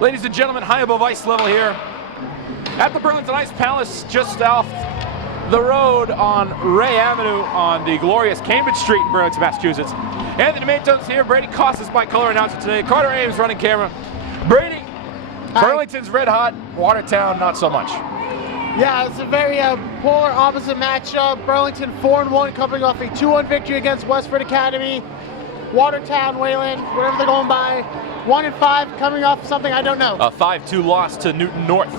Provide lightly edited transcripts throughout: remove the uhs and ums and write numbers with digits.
Ladies and gentlemen, high above ice level here at the Burlington Ice Palace, just off the road on Ray Avenue on the glorious Cambridge Street in Burlington, Massachusetts. Anthony Matos here, Brady Kosses, my color announcer today. Carter Ames running camera. Brady, hi. Burlington's red hot, Watertown not so much. Yeah, it's a very polar opposite matchup. Burlington 4-1 coming off a 2-1 victory against Westford Academy. Watertown, Wayland, whatever they're going by, 1-5 coming off something I don't know. A 5-2 loss to Newton North.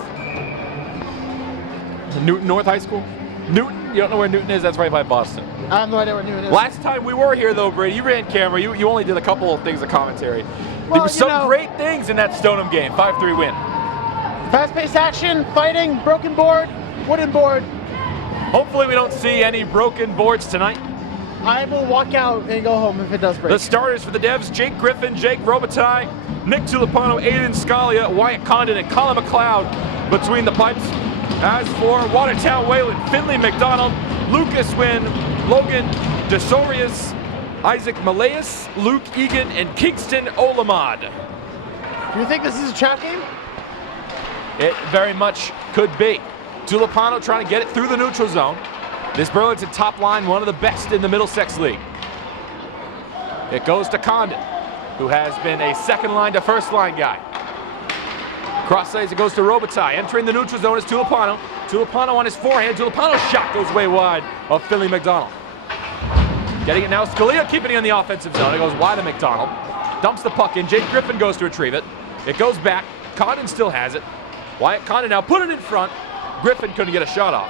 Newton North High School? Newton? You don't know where Newton is? That's right by Boston. I have no idea where Newton is. Last time we were here though, Brady, you ran camera. You only did a couple of things of commentary. Well, there were some great things in that Stoneham game. 5-3 win. Fast-paced action, fighting, broken board, wooden board. Hopefully we don't see any broken boards tonight. I will walk out and go home if it does break. The starters for the Devs: Jake Griffin, Jake Robitaille, Nick Tulipano, Aiden Scalia, Wyatt Condon, and Colin McLeod between the pipes. As for Watertown Wayland, Finley McDonald, Lucas Wynn, Logan DeSorius, Isaac Malaeus, Luke Egan, and Kingston Olamad. Do you think this is a trap game? It very much could be. Tulipano trying to get it through the neutral zone. This Burlington top line, one of the best in the Middlesex League. It goes to Condon, who has been a second line to first line guy. Cross ice, it goes to Robitaille. Entering the neutral zone is Tulipano. Tulipano on his forehand. Tulipano's shot goes way wide of Finley McDonald. Getting it now, Scalia keeping it in the offensive zone. It goes wide of McDonald. Dumps the puck in. Jake Griffin goes to retrieve it. It goes back. Condon still has it. Wyatt Condon now put it in front. Griffin couldn't get a shot off.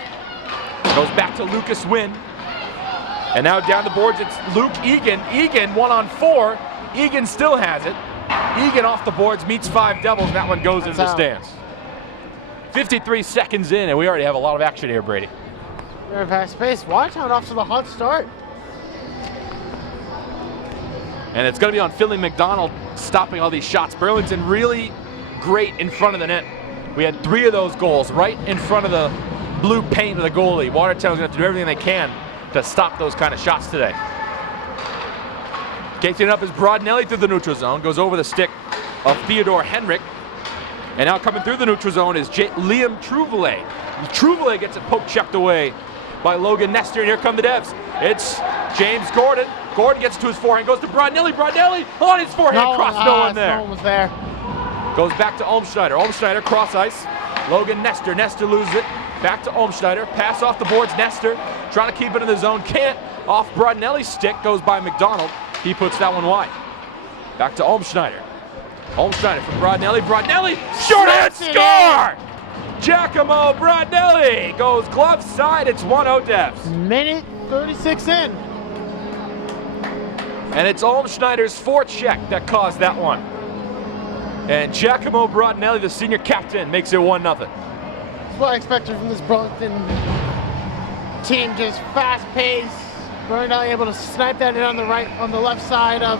Goes back to Lucas Wynn. And now down the boards, it's Luke Egan. Egan 1-on-4. Egan still has it. Egan off the boards, meets 5 doubles, and that one goes into the stands. 53 seconds in, and we already have a lot of action here, Brady. Very fast pace. Watertown off to the hot start. And it's going to be on Finley McDonald stopping all these shots. Burlington really great in front of the net. We had 3 of those goals right in front of the blue paint of the goalie. Watertown's going to have to do everything they can to stop those kind of shots today. Kicking it up is Brodnelli through the neutral zone. Goes over the stick of Theodore Henrik. And now coming through the neutral zone is Liam Trouvelet. Trouvelet gets it poke checked away by Logan Nestor. And here come the Devs. It's James Gordon. Gordon gets to his forehand. Goes to Brodnelli. Brodnelli on his forehand. No one there. No one was there. Goes back to Olmschneider. Olmschneider cross ice. Logan Nestor. Nestor loses it. Back to Olmschneider. Pass off the boards. Nestor trying to keep it in the zone. Can't. Off Brodnelli's stick. Goes by McDonald. He puts that one wide. Back to Olmschneider. Olmschneider from Brodnelli. Brodnelli, shorthand score! Giacomo Brodnelli goes glove side. It's 1-0 Devs. Minute 36 in. And it's Olmschneider's forecheck that caused that one. And Giacomo Brodnelli, the senior captain, makes it 1-0. That's what I expected from this Burlington team. Just fast pace. Brodnelli able to snipe that in on the left side of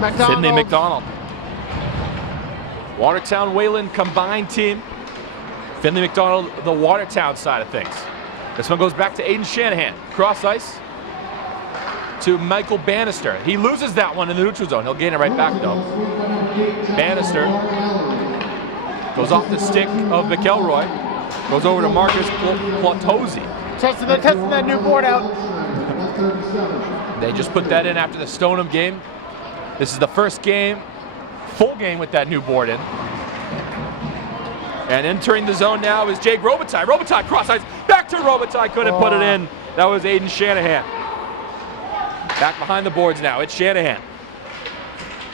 McDonald. Sidney McDonald. Watertown Wayland combined team. Finley McDonald, the Watertown side of things. This one goes back to Aiden Shanahan. Cross ice to Michael Bannister. He loses that one in the neutral zone. He'll gain it right back though. Bannister goes off the stick of McElroy. Goes over to Marcus Plotozzi. Testing that new board out. They just put that in after the Stoneham game. This is the first game, full game with that new board in. And entering the zone now is Jake Robitaille. Robitaille cross ice, back to Robitaille, couldn't put it in. That was Aiden Shanahan. Back behind the boards now, it's Shanahan.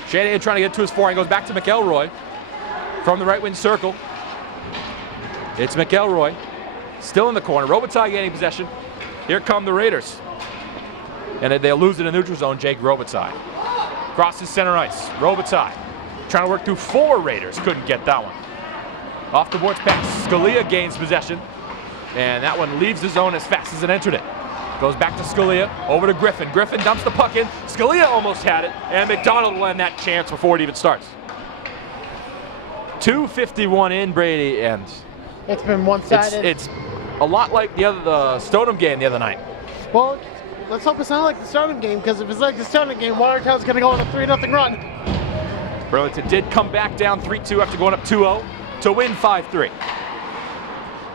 Shanahan trying to get to his forehand, goes back to McElroy from the right wing circle. It's McElroy. Still in the corner. Robitaille gaining possession. Here come the Raiders. And they'll lose it in the neutral zone. Jake Robitaille. Crosses center ice. Robitaille trying to work through 4 Raiders. Couldn't get that one. Off the boards pass. Scalia gains possession. And that one leaves the zone as fast as it entered it. Goes back to Scalia. Over to Griffin. Griffin dumps the puck in. Scalia almost had it. And McDonald will end that chance before it even starts. 2:51 in, Brady, and it's been one-sided. It's a lot like the Stoneham game the other night. Well, let's hope it's not like the Stoneham game, because if it's like the Stoneham game, Watertown's going to go on a 3-0 run. Burlington did come back down 3-2 after going up 2-0 to win 5-3.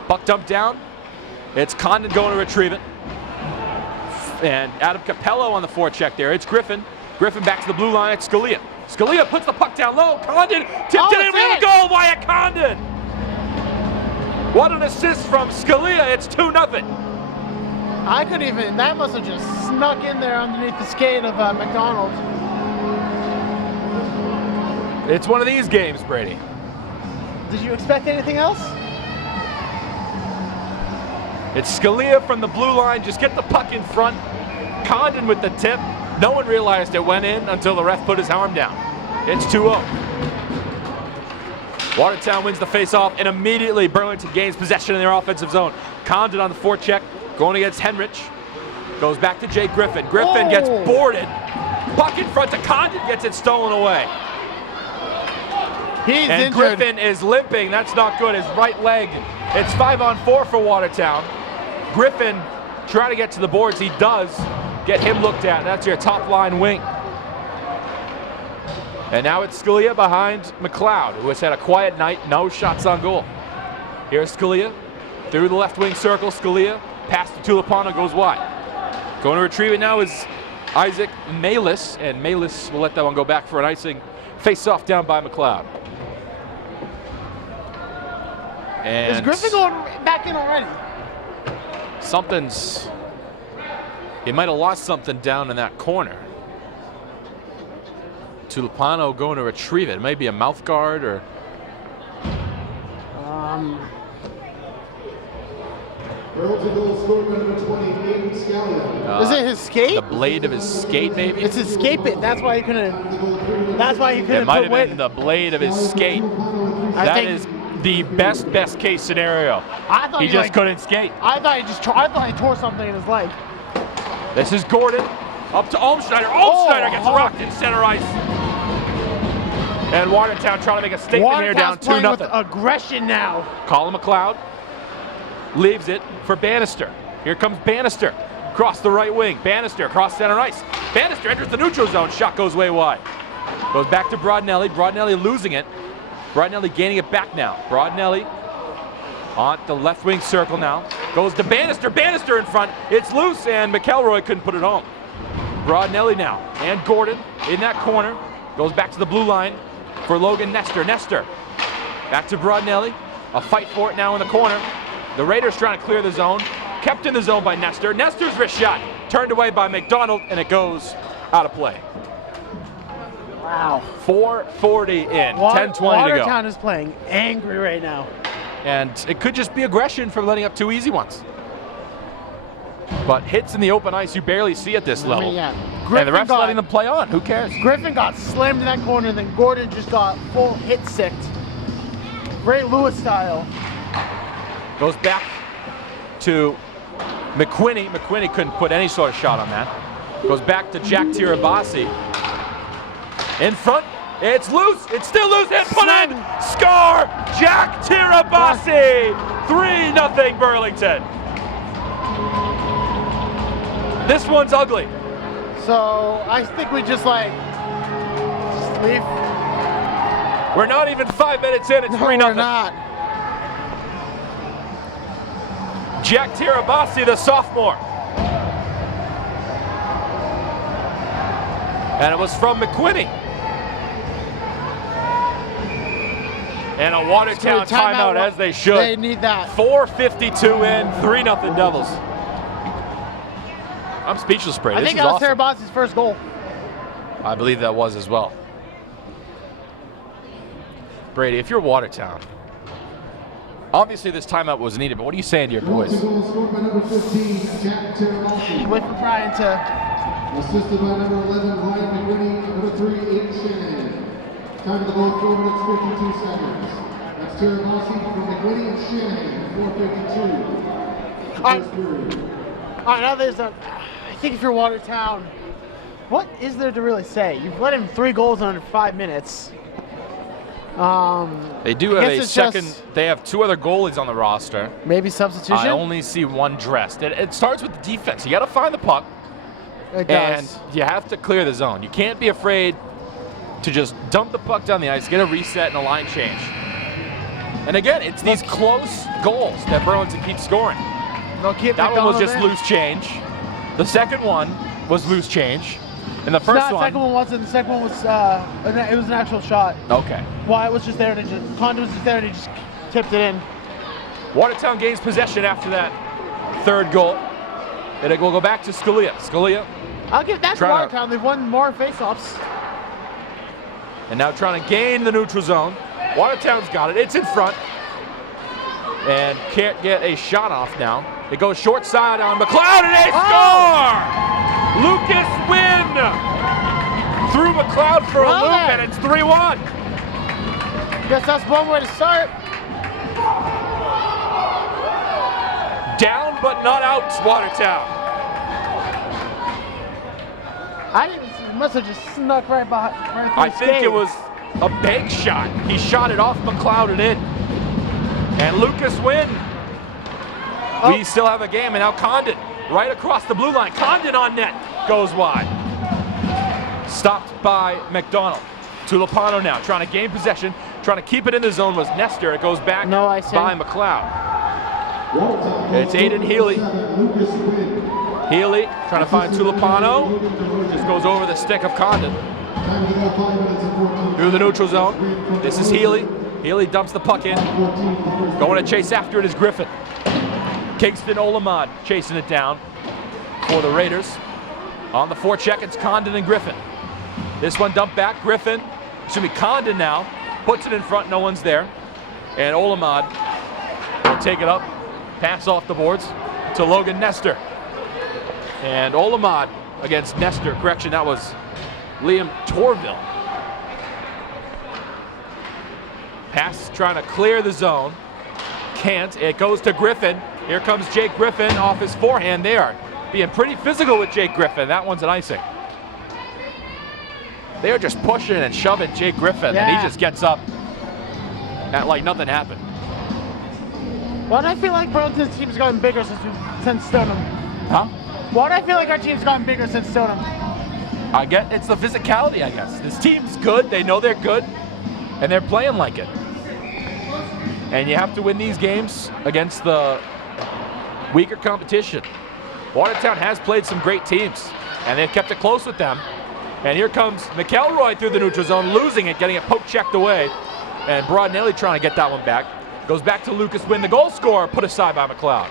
Puck dumped down. It's Condon going to retrieve it. And Adam Capello on the forecheck there. It's Griffin. Griffin back to the blue line. It's Scalia. Scalia puts the puck down low. Condon tipped it in with a goal via Condon. What an assist from Scalia. It's 2-0. I couldn't even, that must have just snuck in there underneath the skate of McDonald. It's one of these games, Brady. Did you expect anything else? It's Scalia from the blue line. Just get the puck in front. Condon with the tip. No one realized it went in until the ref put his arm down. It's 2-0. Watertown wins the face-off, and immediately Burlington gains possession in their offensive zone. Condon on the forecheck, going against Henrich. Goes back to Jake Griffin. Griffin gets boarded. Puck in front to Condon, gets it stolen away. He's and injured. Griffin is limping. That's not good. His right leg. It's 5-on-4 for Watertown. Griffin trying to get to the boards. He does. Get him looked at. That's your top line wing. And now it's Scalia behind McLeod, who has had a quiet night. No shots on goal. Here's Scalia through the left wing circle. Scalia pass to Tulipano, goes wide. Going to retrieve it now is Isaac Malis, and Malis will let that one go back for an icing. Face off down by McLeod. And is Griffin going back in already? He might have lost something down in that corner. Tulipano going to retrieve it. It might be a mouth guard or. Is it his skate? The blade of his skate, maybe? It's his skate bit. That's why he couldn't. It might have been the blade of his skate. That is the best case scenario. I thought he just couldn't skate. I thought he tore something in his leg. This is Gordon up to Olmschneider. Olmschneider gets rocked in center ice. And Watertown trying to make a statement here, down 2-0. With aggression now. Colin McLeod leaves it for Bannister. Here comes Bannister across the right wing. Bannister across center ice. Bannister enters the neutral zone. Shot goes way wide. Goes back to Broadnelli. Broadnelli losing it. Broadnelli gaining it back now. Broadnelli on the left wing circle now. Goes to Bannister. Bannister in front. It's loose, and McElroy couldn't put it home. Broadnelli now. And Gordon in that corner. Goes back to the blue line for Logan Nestor. Nestor back to Broadnelli. A fight for it now in the corner. The Raiders trying to clear the zone. Kept in the zone by Nestor. Nestor's wrist shot turned away by McDonald, and it goes out of play. Wow. 4:40 in, 10:20 to go. Watertown is playing angry right now. And it could just be aggression for letting up two easy ones. But hits in the open ice you barely see at this level. Yeah. And the ref's letting them play on. Who cares? Griffin got slammed in that corner, and then Gordon just got full hit sicked. Ray Lewis style. Goes back to McQuinney. McQuinney couldn't put any sort of shot on that. Goes back to Jack Tirabassi. In front, it's loose. It's still loose. And put in. Score! Jack Tirabassi. 3-0 Burlington. This one's ugly. So I think we just leave. We're not even 5 minutes in. It's 3-0. We're not. Jack Tirabassi, the sophomore. And it was from McQuinney. And a Watertown timeout, as they should. They need that. 4:52 in, 3-0 Devils. I'm speechless, Brady. I think that was Tarabassi's first goal. I believe that was as well. Brady, if you're Watertown, obviously this timeout was needed, but what are you saying to your boys? Wait for Brian to. Assisted by number 11, Ryan McWinney, number 3, Aiden Shanahan. Time of the ball, 4 minutes, 52 seconds. That's Tirabassi from McWinney and Shanahan, 4:52. All right, now there's a. I think if you're Watertown, what is there to really say? You've let him 3 goals in under 5 minutes. They do have a second. They have 2 other goalies on the roster. Maybe substitution? I only see 1 dressed. It starts with the defense. You got to find the puck. It does. And you have to clear the zone. You can't be afraid to just dump the puck down the ice, get a reset and a line change. And again, it's these close goals that Burlington keeps scoring. They'll keep That one was McDonald just in. loose change. The second one was loose change. And the No, first the one. second one wasn't. The second one was it was an actual shot. Okay. Wyatt was just there and Condon was just there and he just tipped it in. Watertown gains possession after that third goal. And it will go back to Scalia. Scalia, I'll give that to Try to- Watertown. They've won more faceoffs. and now trying to gain the neutral zone. Watertown's got it. It's in front. And can't get a shot off now. It goes short side on McLeod and they score! Lucas Wynn through McLeod for a Well loop then. and it's 3-1. Guess that's one way to start. Down but not out, Watertown. I didn't. Must have just snuck right behind. Right through I his think it skate. was a bank shot. He shot it off McLeod and in. And Lucas Wynn. We still have a game, and now Condon right across the blue line. Condon on net goes wide. Stopped by McDonald. Tulipano now trying to gain possession, trying to keep it in the zone was Nestor. It goes back No icing. by McLeod. Watertown It's Aiden Healy. 7, Lucas Wynn. Healy trying to find Tulipano. Just goes over the stick of Condon. Time to go 5 minutes and 14 Through the neutral zone. This is Healy. Healy dumps the puck in. 14 for the first Going to chase after it is Griffin. Kingston Olamad chasing it down for the Raiders. On the forecheck, it's Condon and Griffin. This one dumped back. Griffin, excuse me, Condon now puts it in front. No one's there. And Olamad will take it up. Pass off the boards to Logan Nestor. And Olamad against Nestor. Correction, that was Liam Torville. Pass trying to clear the zone. Can't. It goes to Griffin. Here comes Jake Griffin off his forehand. They are being pretty physical with Jake Griffin. That one's an icing. They are just pushing and shoving Jake Griffin, and Yeah. he just gets up and like nothing happened. Why do I feel like Burlington's team's gotten bigger since Stoneham? Huh? Why do I feel like our team's gotten bigger since Stoneham? I get it's the physicality, I guess. This team's good. They know they're good, and they're playing like it. And you have to win these games against the weaker competition. Watertown has played some great teams, and they've kept it close with them. And here comes McElroy through the neutral zone, losing it, getting it poke checked away. And Broadnelli trying to get that one back. Goes back to Lucas Wynn, the goal scorer, put aside by McLeod.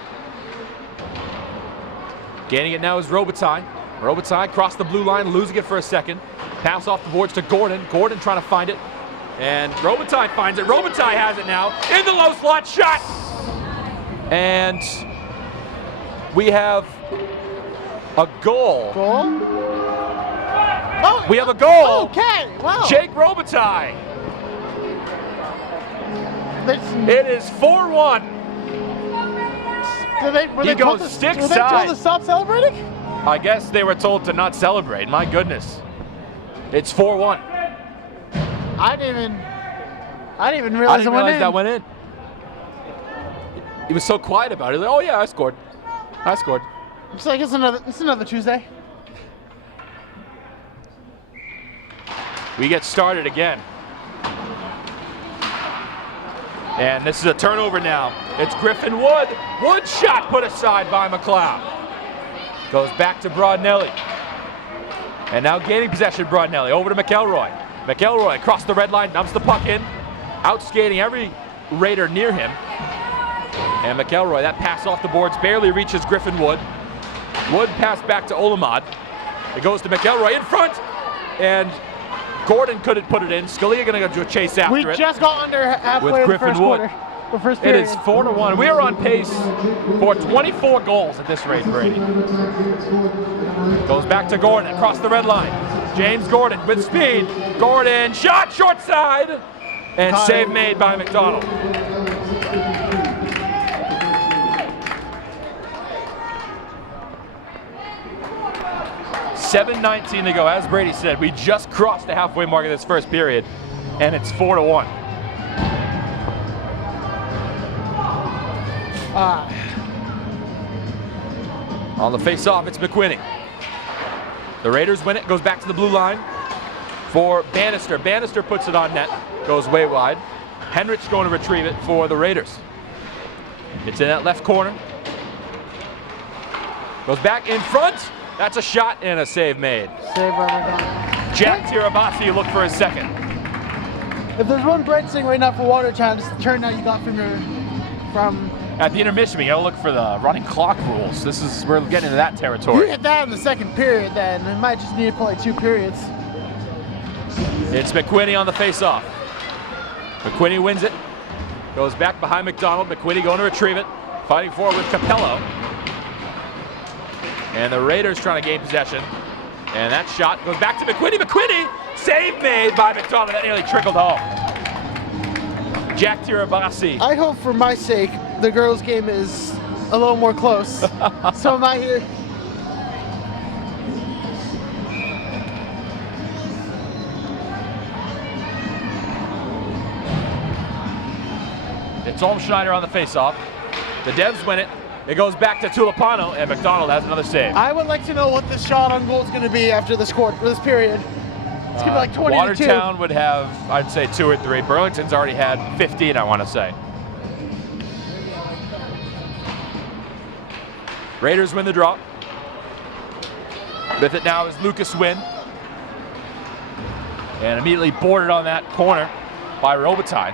Gaining it now is Robitaille. Robitaille crossed the blue line, losing it for a second. Pass off the boards to Gordon. Gordon trying to find it. And Robitaille finds it. Robitaille has it now. In the low slot, shot! And we have a goal. Goal? Oh, We have a goal. okay. Wow. Jake Robitaille. They- It is 4-1. were He they told goes to- stick were they told side. to stop celebrating? I guess they were told to not celebrate. My goodness. It's 4-1. I didn't even I realize didn't it went realize in. that went in. He was so quiet about it. Like, oh yeah, I scored. I scored. It's like it's another Tuesday. We get started again. And this is a turnover now. It's Griffin Wood. Wood shot put aside by McLeod. Goes back to Broadnelli. And now gaining possession, Broadnelli. Over to McElroy. McElroy across the red line, dumps the puck in. Outskating every Raider near him. And McElroy, that pass off the boards, barely reaches Griffin Wood. Wood pass back to Olamad. It goes to McElroy in front. And Gordon couldn't put it in. Scalia gonna go do a chase after We it. just got under halfway With in the Griffin first Wood. quarter. The first It period. is 4-1. We are on pace for 24 goals at this rate, Brady. Goes back to Gordon across the red line. James Gordon with speed. Gordon shot short side. And save made by McDonald. $7:19 to go. As Brady said, we just crossed the halfway mark of this first period, and it's 4-1. On the face-off, it's McQuinney. The Raiders win it, goes back to the blue line. for Bannister. Bannister puts it on net, goes way wide. Henrich's going to retrieve it for the Raiders. It's in that left corner. Goes back in front. That's a shot and a save made. Save by McDonald. Jack Tirabassi looked for his second. If there's one bright thing right now for Watertown, it's the turnout you got from At the intermission, we gotta look for the running clock rules. We're getting into that territory. You hit that in the second period, then it might just need probably 2 periods. It's McQuinney on the face-off. McQuinney wins it. Goes back behind McDonald. McQuinney going to retrieve it. Fighting forward with Capello. And the Raiders trying to gain possession. And that shot goes back to McQuinney. McQuinney! Save made by McDonald. That nearly trickled home. Jack Tirabassi. I hope for my sake the girls' game is a little more close. So am I here. It's Olmschneider on the face-off. The Devs win it. It goes back to Tulipano, and McDonald has another save. I would like to know what the shot on goal is going to be after this period. It's going to be like 20 Watertown would have, I'd say, 2 or 3. Burlington's already had 15, I want to say. Raiders win the draw. With it now is Lucas Wynn. And immediately boarded on that corner by Robitaille.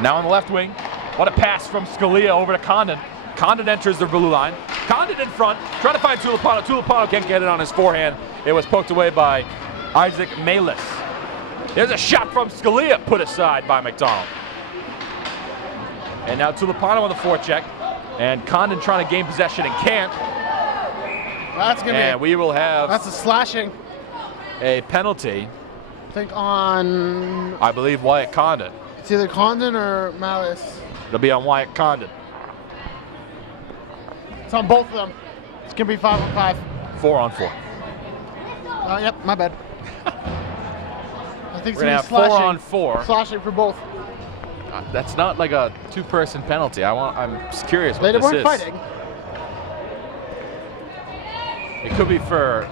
Now on the left wing. What a pass from Scalia over to Condon. Condon enters the blue line. Condon in front, trying to find Tulipano. Tulipano can't get it on his forehand. It was poked away by Isaac Malis. There's a shot from Scalia put aside by McDonald. And now Tulipano on the forecheck. And Condon trying to gain possession and can't. That's going to be. And we will have. That's a slashing. A penalty. I think on. I believe Wyatt Condon. It's either Condon or Malice. It'll be on Wyatt Condon. It's on both of them. It's going to be 5 on 5. 4 on 4. Yep, my bad. I think it's We're gonna have slashing. 4 on 4. Slashing for both. That's not like a 2-person penalty. I'm just curious what They this weren't is. fighting. It could be for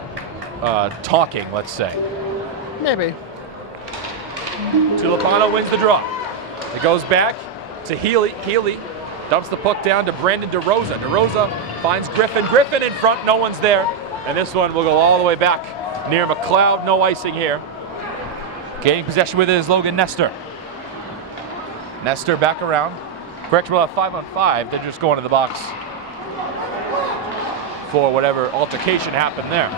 talking, let's say. Maybe. Tulipano wins the draw. It goes back to Healy. Healy dumps the puck down to Brandon DeRosa. DeRosa finds Griffin. Griffin in front. No one's there. And this one will go all the way back near McLeod. No icing here. Gaining possession with it is Logan Nestor. Nestor back around. Correct, we'll have 5 on 5. They're just going to the box for whatever altercation happened there.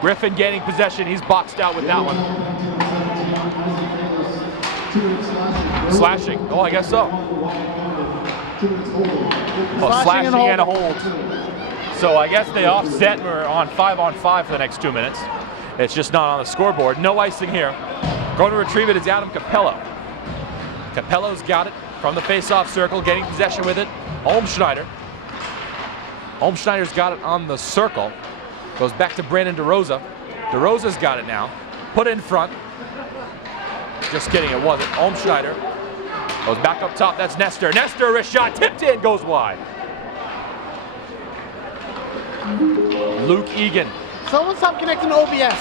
Griffin gaining possession. He's boxed out with that one. Slashing. Oh, I guess so. Oh, slashing and a hold. So I guess they offset. We're on 5 on 5 for the next 2 minutes. It's just not on the scoreboard. No icing here. Going to retrieve it is Adam Capello. Capello's got it from the face-off circle, getting possession with it. Olmschneider. Olmschneider's got it on the circle. Goes back to Brandon DeRosa. DeRosa's got it now. Put in front. Just kidding, it wasn't. Olmschneider goes back up top. That's Nestor. Nestor, wrist shot, tipped in, goes wide. Luke Egan. Someone stop connecting to OBS.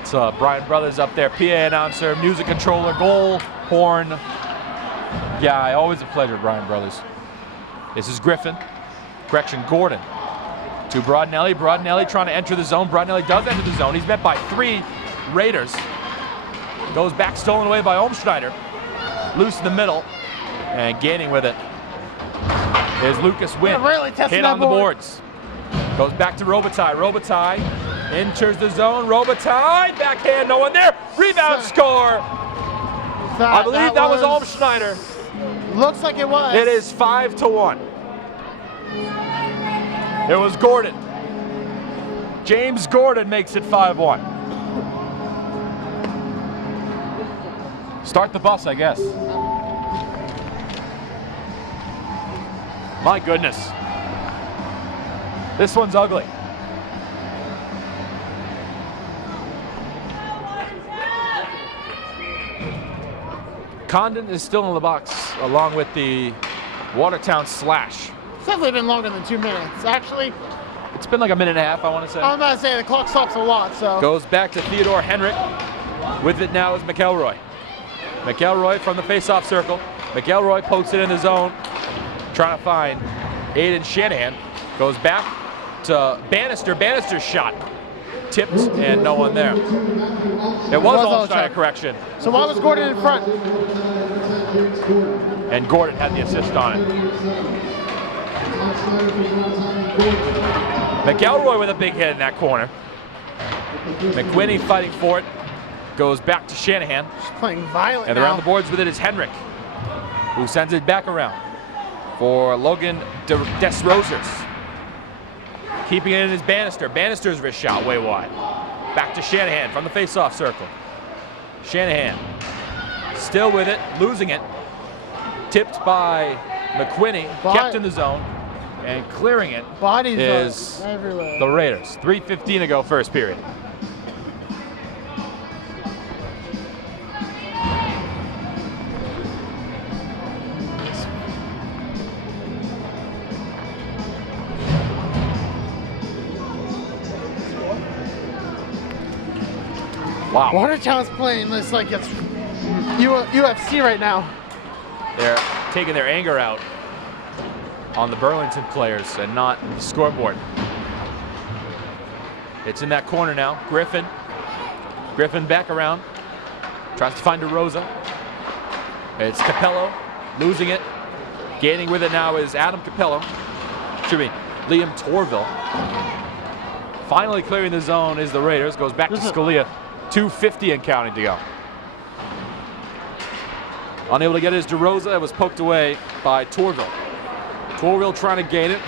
It's Brian Brothers up there, PA announcer, music controller, goal, horn. Yeah, always a pleasure, Brian Brothers. This is Griffin. Correction, Gordon. To Broadnelli. Broadnelli trying to enter the zone. Broadnelli does enter the zone. He's met by 3 Raiders. Goes back, stolen away by Olmschneider. Loose in the middle. And gaining with it is Lucas Wynn. Really hit on the boards. Goes back to Robitaille. Robitaille enters the zone. Robitaille, backhand, no one there. Rebound score. I believe that was Olmschneider. Looks like it was. It is 5-1. It was Gordon. James Gordon makes it 5-1. Start the bus, I guess. My goodness. This one's ugly. Condon is still in the box along with the Watertown slash. It's definitely been longer than 2 minutes. Actually, It's been like a minute and a half, I want to say. I'm about to say the clock stops a lot, so. Goes back to Theodore Henrik. With it now is McElroy. McElroy from the face-off circle. McElroy pokes it in the zone, trying to find Aiden Shanahan. Goes back to Bannister. Bannister's shot tipped and no one there. It was Allstein, correction. So why was Gordon in front? And Gordon had the assist on it. McElroy with a big hit in that corner. McQuinney fighting for it. Goes back to Shanahan. He's playing violent And now. around the boards with it is Henrik, who sends it back around for Logan Desrosers. Keeping it in his Bannister. Bannister's wrist shot way wide. Back to Shanahan from the face-off circle. Shanahan still with it, losing it. Tipped by McQuinney, kept in the zone, and clearing it Bodies is everywhere. the Raiders. 3:15 to go, first period. Wow. Watertown's playing this like it's UFC right now. They're taking their anger out on the Burlington players and not the scoreboard. It's in that corner now. Griffin. Griffin back around. Tries to find DeRosa. It's Capello losing it. Gaining with it now is Adam Capello. Excuse me, Liam Torville. Finally clearing the zone is the Raiders. Goes back to Scalia. 2:50 and counting to go. Unable to get his DeRosa. It was poked away by Torville. Torville trying to gain it.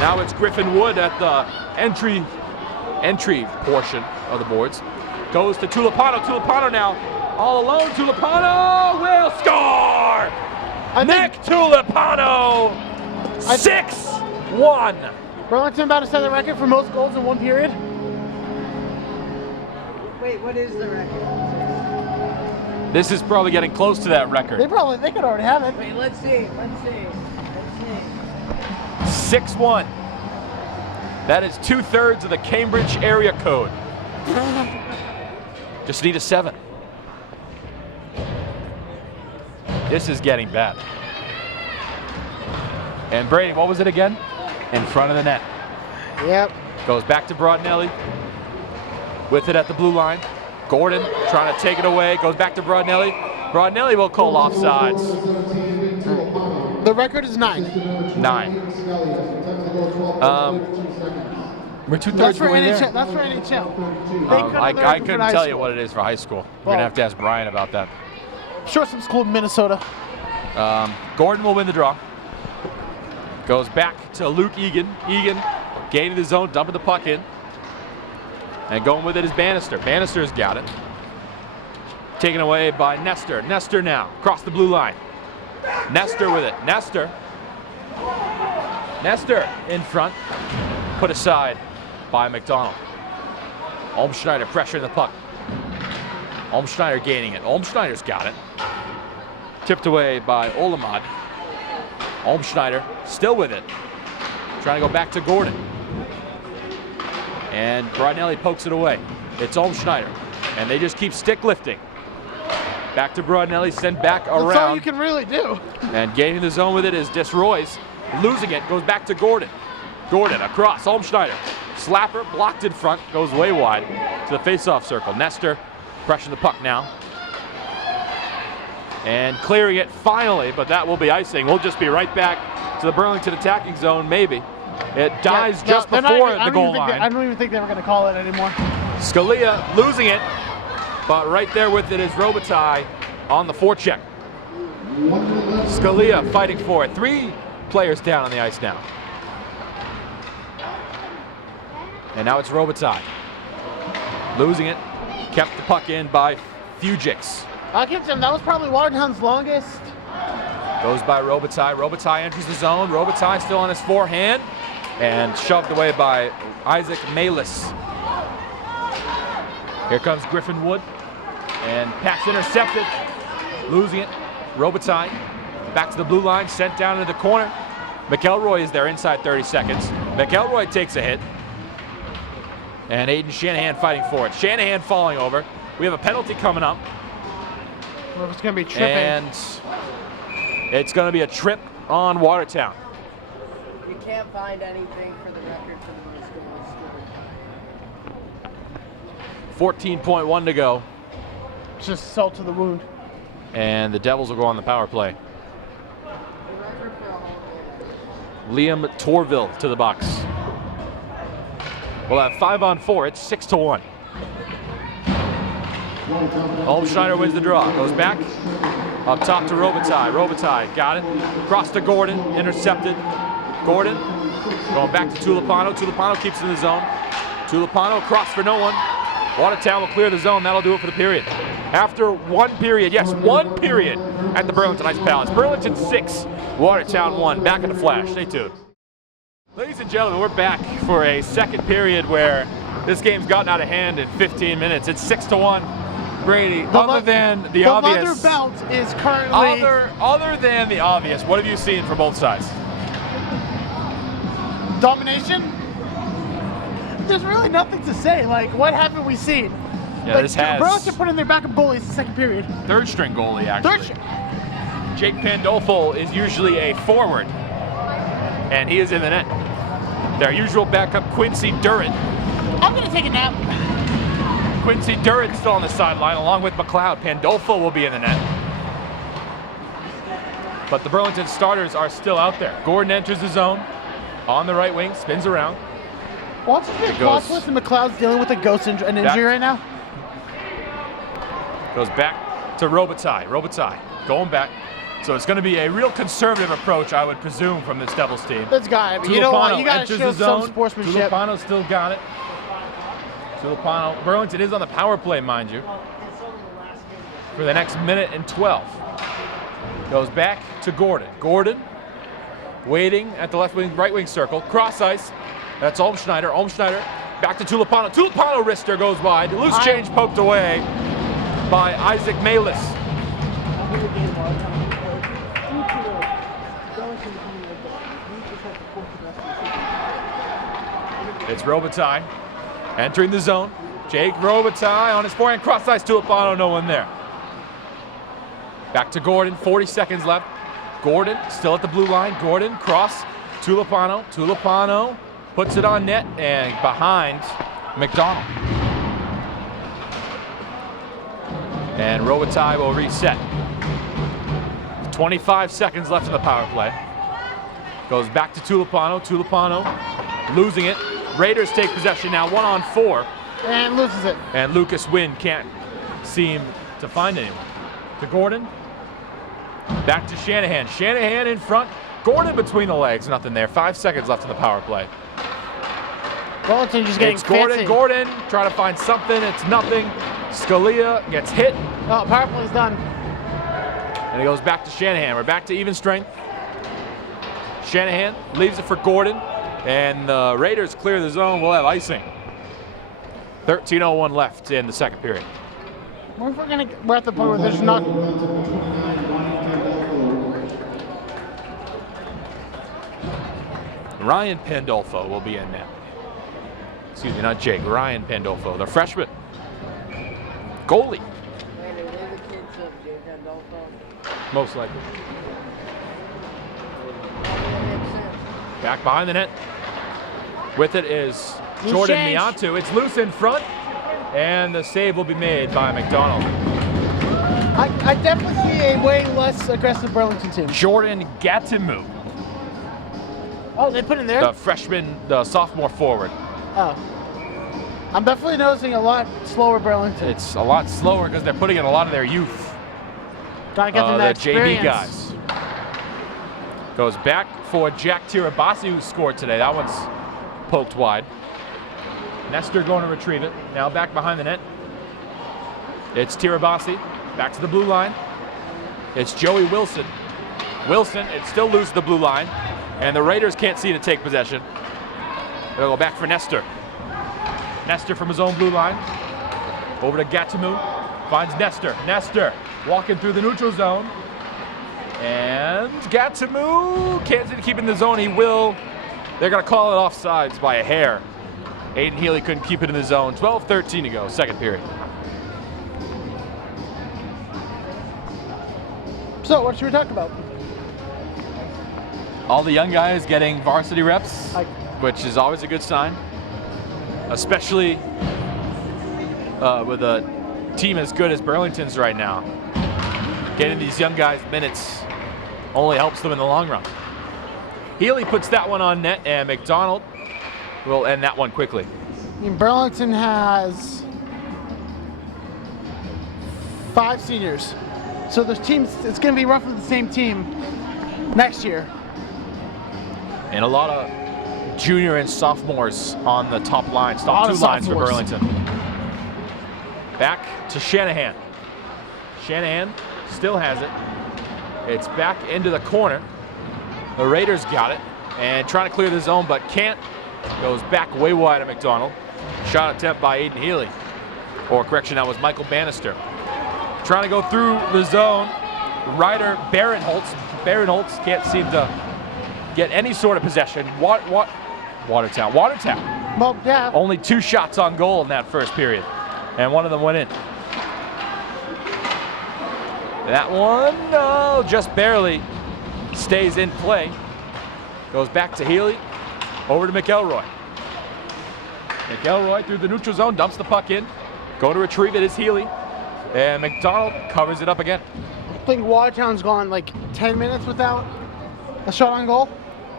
Now it's Griffin Wood at the entry portion of the boards. Goes to Tulipano. Tulipano now all alone. Tulipano will score! Nick Tulipano! 6-1. Burlington about to set the record for most goals in one period. Wait, what is the record? This is probably getting close to that record. They could already have it. Wait, let's see. 6-1. That is 2/3 of the Cambridge area code. Just need a 7. This is getting bad. And Brady, what was it again? In front of the net. Yep. Goes back to Broadnelli. With it at the blue line. Gordon trying to take it away. Goes back to Broadnelli. Broadnelli will call offsides. The record is 9. 9. We're 2/3 That's for of the way NHL. there. That's for NHL. I couldn't tell you what it is for high school. We're going to have to ask Brian about that. Sure, some school in Minnesota. Gordon will win the draw. Goes back to Luke Egan. Egan gaining the zone, dumping the puck in. And going with it is Bannister. Bannister's got it. Taken away by Nestor. Nestor now, across the blue line. Nestor with it. Nestor in front. Put aside by McDonald. Olmschneider pressuring the puck. Olmschneider gaining it. Olmschneider's got it. Tipped away by Olamad. Olmschneider still with it. Trying to go back to Gordon. And Broadnelli pokes it away. It's Olmschneider. And they just keep stick lifting. Back to Broadnelli, sent back around. That's all you can really do. And gaining the zone with it is Desroys. Losing it, goes back to Gordon. Gordon across, Olmschneider. Slapper blocked in front, goes way wide to the face-off circle. Nestor pressuring the puck now. And clearing it finally, but that will be icing. We'll just be right back to the Burlington attacking zone, maybe. It dies just before the goal line. I don't even think they were going to call it anymore. Scalia losing it, but right there with it is Robitaille on the forecheck. Scalia fighting for it. 3 players down on the ice now. And now it's Robitaille. Losing it, kept the puck in by Fugix. I'll give them. That was probably Watertown's longest. Goes by Robitaille. Robitaille enters the zone. Robitaille still on his forehand and shoved away by Isaac Malis. Here comes Griffin Wood, and pass intercepted. Losing it. Robitaille back to the blue line, sent down into the corner. McElroy is there inside 30 seconds. McElroy takes a hit. And Aiden Shanahan fighting for it. Shanahan falling over. We have a penalty coming up. Well, it's going to be tripping. And it's going to be a trip on Watertown. You can't find anything for the record for the most goals scored. 14.1 to go. It's just salt to the wound. And the Devils will go on the power play. The record for a whole game. Liam Torville to the box. We'll have 5-on-4. It's 6-1. Schneider wins the draw. Goes back. Up top to Robitaille. Robitaille got it. Cross to Gordon. Intercepted. Gordon going back to Tulipano. Tulipano keeps it in the zone. Tulipano cross for no one. Watertown will clear the zone. That'll do it for the period. After one period, yes, one period at the Burlington Ice Palace. Burlington 6, Watertown 1. Back in the flash. Stay tuned. Ladies and gentlemen, we're back for a second period where this game's gotten out of hand in 15 minutes. It's 6-1. Brady, other than the obvious. The leather belt is currently. Other than the obvious, what have you seen from both sides? Domination? There's really nothing to say. Like, what haven't we seen? Yeah, like, this has. Burlington put in their backup goalies the second period. Third string goalie, actually. Third string. Jake Pandolfo is usually a forward, and he is in the net. Their usual backup, Quincy Durrett. I'm going to take a nap. Quincy Durrett's still on the sideline, along with McLeod. Pandolfo will be in the net. But the Burlington starters are still out there. Gordon enters the zone on the right wing, spins around. Watch this plot twist and McLeod's dealing with a an injury right now. Goes back to Robitaille. Robitaille going back. So it's going to be a real conservative approach, I would presume, from this Devils team. That's got to be. You know what? You got to show some sportsmanship. Tulipano still got it. Tulipano. Burlington is on the power play, mind you, for the next minute and 12. Goes back to Gordon. Gordon waiting at the left wing, right wing circle. Cross ice. That's Olmschneider. Olmschneider back to Tulipano. Tulipano wrister goes wide. Loose change poked away by Isaac Malis. It's Robitaille entering the zone. Jake Robitaille on his forehand. Cross ice. Tulipano. No one there. Back to Gordon, 40 seconds left. Gordon still at the blue line. Gordon, cross, Tulipano. Tulipano puts it on net and behind McDonald. And Robitaille will reset. 25 seconds left in the power play. Goes back to Tulipano. Tulipano losing it. Raiders take possession now, 1-on-4. And loses it. And Lucas Wynn can't seem to find anyone. To Gordon. Back to Shanahan. Shanahan in front. Gordon between the legs. Nothing there. 5 seconds left in the power play. Burlington just getting Gordon. fancy. Gordon trying to find something. It's nothing. Scalia gets hit. Oh, power play's done. And it goes back to Shanahan. We're back to even strength. Shanahan leaves it for Gordon. And the Raiders clear the zone. We'll have icing. 13:01 left in the second period. We're at the point where there's not. Ryan Pandolfo will be in net. Excuse me, not Jake. Ryan Pandolfo, the freshman. Goalie. Wait, are they the kids of Jake Pandolfo? Most likely. That makes sense. Back behind the net. With it is Jordan Miantu. It's loose in front. And the save will be made by McDonald. I definitely see a way less aggressive Burlington team. Jordan Gatimu, Oh, they put in there? the freshman, the sophomore forward. Oh. I'm definitely noticing a lot slower Burlington. It's a lot slower because they're putting in a lot of their youth. Gotta get them that the JV experience. guys. Goes back for Jack Tirabassi, who scored today. That one's poked wide. Nestor going to retrieve it. Now back behind the net. It's Tirabassi. Back to the blue line. It's Joey Wilson. Wilson, it's still loose at the blue line. And the Raiders can't see to take possession. They'll go back for Nestor. Nestor from his own blue line. Over to Gatimu. Finds Nestor. Nestor walking through the neutral zone. And Gatimu can't seem to keep in the zone. He will. They're going to call it offsides by a hair. Aiden Healy couldn't keep it in the zone. 12-13 to go, second period. So, what should we talk about? All the young guys getting varsity reps, Like- which is always a good sign, especially with a team as good as Burlington's right now. Getting these young guys minutes only helps them in the long run. Healy puts that one on net, and McDonald will end that one quickly. I mean, Burlington has 5 seniors. So the teams, it's going to be roughly the same team next year. And a lot of junior and sophomores on the top lines, A top lot 2 of lines for sophomores. Burlington. Back to Shanahan. Shanahan still has it. It's back into the corner. The Raiders got it and trying to clear the zone, but can't. Goes back way wide at McDonald. Shot attempt by Aiden Healy. Or correction, that was Michael Bannister. Trying to go through the zone. Ryder Barinholtz. Barinholtz can't seem to get any sort of possession. Watertown. Well, yeah. Only 2 shots on goal in that first period, and one of them went in. That one, no, just barely stays in play. Goes back to Healy, over to McElroy. McElroy through the neutral zone, dumps the puck in. Go to retrieve it is Healy, and McDonald covers it up again. I think Watertown's gone like 10 minutes without a shot on goal.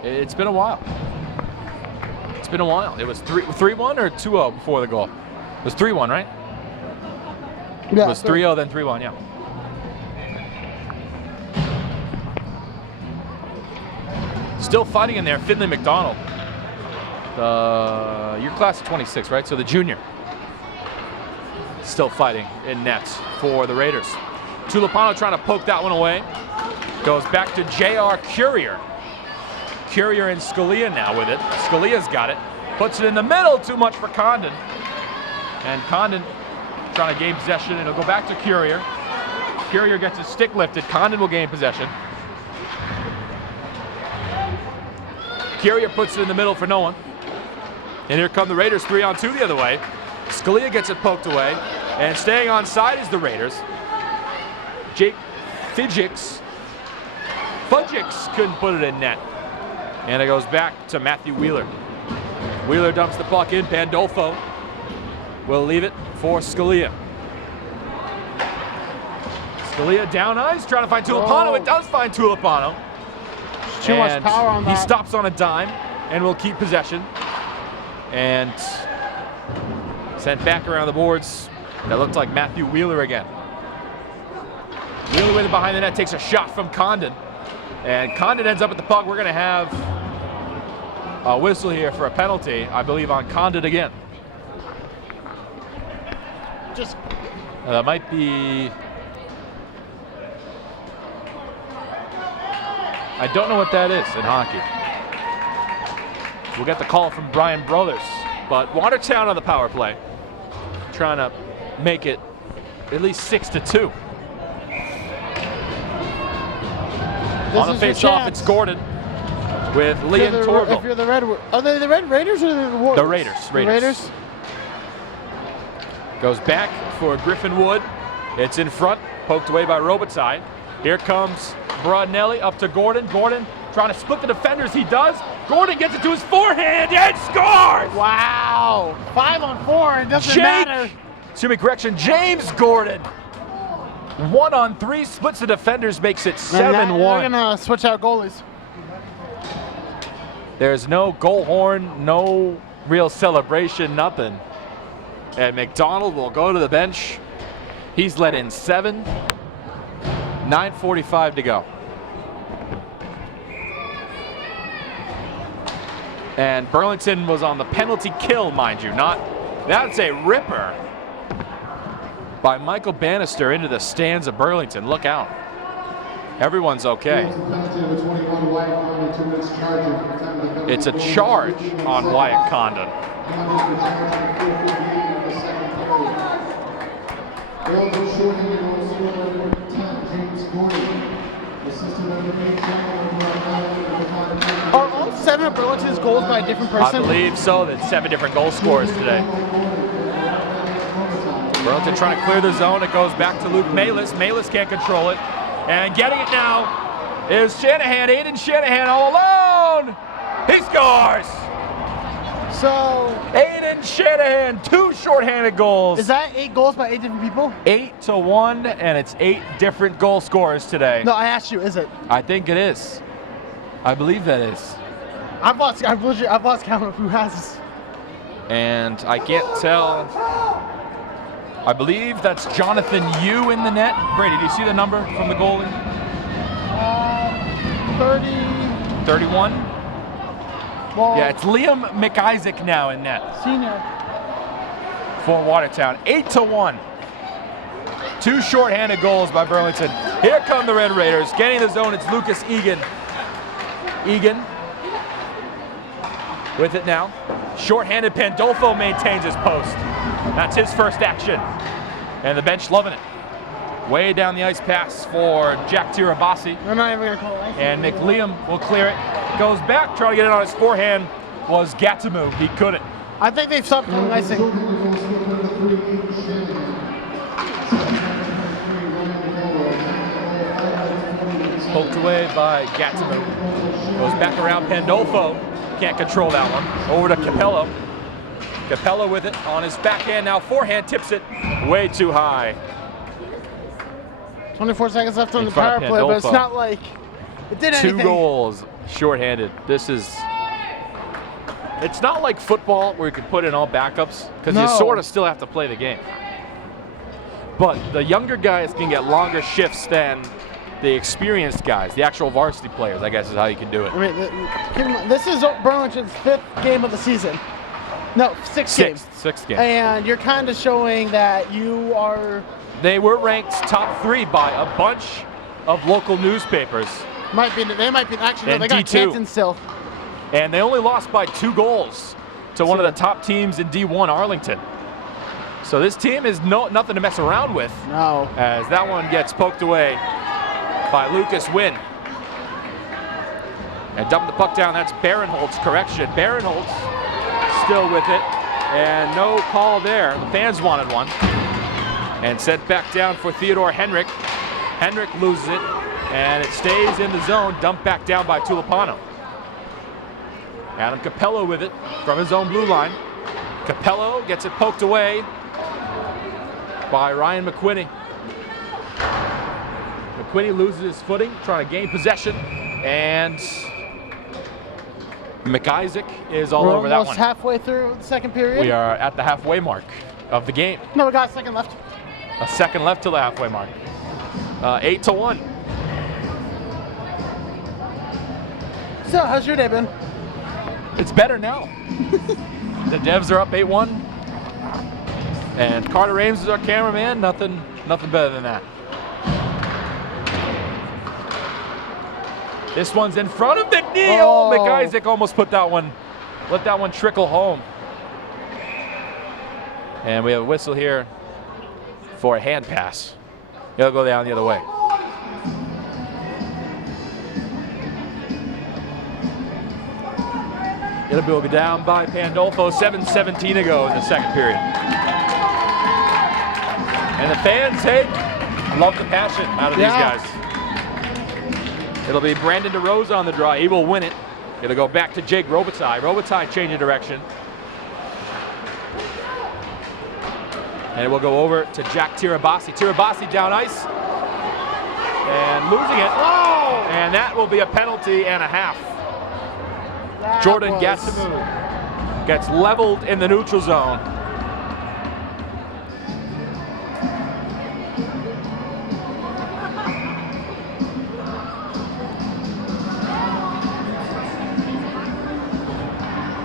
It's been a while. It's been a while. It was 3-1 or 2-0 before the goal? It was 3-1, right? Yeah, It was 3-0, then 3-1, yeah. Still fighting in there, Finley McDonald. Your class of 26, right? So the junior. Still fighting in net for the Raiders. Tulipano trying to poke that one away. Goes back to J.R. Courier. Courier and Scalia now with it. Scalia's got it. Puts it in the middle, too much for Condon. And Condon trying to gain possession, and it'll go back to Courier. Courier gets his stick lifted. Condon will gain possession. Courier puts it in the middle for no one. And here come the Raiders 3-on-2 the other way. Scalia gets it poked away. And staying on side is the Raiders. Jake Fudgix couldn't put it in net. And it goes back to Matthew Wheeler. Wheeler dumps the puck in. Pandolfo will leave it for Scalia. Scalia down ice, trying to find Tulipano. Oh. It does find Tulipano. Too much power on that. He stops on a dime and will keep possession. And sent back around the boards. That looked like Matthew Wheeler again. Wheeler with it behind the net, takes a shot from Condon. And Condon ends up at the puck. We're going to have a whistle here for a penalty, I believe, on Condon again. Just That might be... I don't know what that is in hockey. We'll get the call from Brian Brothers. But Watertown on the power play, trying to make it at least 6-2. On the face-off, it's Gordon with Liam Torville. If you're the Red, are they the Red Raiders or the Warriors? The Raiders. The Raiders. Goes back for Griffin Wood. It's in front, poked away by Robitaille. Here comes Broadnelli up to Gordon. Gordon trying to split the defenders. He does. Gordon gets it to his forehand and scores! Wow. 5-on-4. It doesn't matter. Excuse me, correction. James Gordon. 1-on-3, splits the defenders, makes it 7-1. They're going to switch out goalies. There's no goal horn, no real celebration, nothing. And McDonald will go to the bench. He's let in 7. 9:45 to go. And Burlington was on the penalty kill, mind you. That's a ripper by Michael Bannister into the stands of Burlington. Look out. Everyone's okay. It's a charge on Wyatt Condon. Are all 7 of Burlington's goals by a different I person? believe so. That's 7 different goal scorers today. Burlington trying to clear the zone. It goes back to Luke Malis. Malis can't control it. And getting it now is Shanahan. Aiden Shanahan all alone. He scores! So, Aiden Shanahan, 2 shorthanded goals. is that 8 goals by 8 different people? 8-1, and it's 8 different goal scorers today. No, I asked you, is it? I think it is. I believe that is. I've lost count of who has. And I can't tell. I believe that's Jonathan Yu in the net. Brady, do you see the number from the goalie? 30. 31? Well, Yeah, it's Liam McIsaac now in net senior. for Watertown. 8-1. 2 shorthanded goals by Burlington. Here come the Red Raiders. Getting the zone, it's Lucas Egan. Egan with it now. Shorthanded Pandolfo maintains his post. That's his first action. And the bench loving it. Way down the ice pass for Jack Tirabassi. I'm not even going to call it. And McLiam will clear it. Goes back, trying to get it on his forehand was Gatimu. He couldn't. I think they've stopped calling icing. Poked away by Gatimu. Goes back around Pandolfo. Can't control that one. Over to Capello. Capello with it on his backhand now. Forehand tips it way too high. 24 seconds left on In the front power of play, but it's Pandolfo. not like it did anything. 2 goals shorthanded. It's not like football where you can put in all backups because you No. sort of still have to play the game. But the younger guys can get longer shifts than the experienced guys, the actual varsity players, I guess is how you can do it. I mean, keep in mind, this is Burlington's 5th game of the season. No, 6th game. Sixth game. And you're kind of showing that you are. They were ranked top 3 by a bunch of local newspapers, They might be actually. No, And they got D2. Canton still. and they only lost by 2 goals to one of the top teams in D1, Arlington. So this team is nothing to mess around with, No. as that one gets poked away by Lucas Wynn. And dumping the puck down, that's Barinholtz, correction. Barinholtz still with it, and no call there. The fans wanted one. And sent back down for Theodore Henrik. Henrik loses it, and it stays in the zone, dumped back down by Tulipano. Adam Capello with it from his own blue line. Capello gets it poked away by Ryan McQuinney. McQuinney loses his footing, trying to gain possession, and McIsaac is all We're over that almost one. halfway through the second period. We are at the halfway mark of the game. No, we got a second left. A second left till the halfway mark. 8-1. So, how's your day been? It's better now. The Devs are up 8-1. And Carter Ames is our cameraman. Nothing better than that. This one's in front of McNeil. Oh. McIsaac almost let that one trickle home. And we have a whistle here for a hand pass. It'll go down the other way. It'll be down by Pandolfo. 7:17 to go in the second period. And the fans, hey, love the passion out of these guys. It'll be Brandon DeRosa on the draw. He will win it. It'll go back to Jake Robitaille. Robitaille changing direction. And it will go over to Jack Tirabassi. Tirabassi down ice. And losing it. Oh! And that will be a penalty and a half. That Jordan was- Gatimu gets leveled in the neutral zone.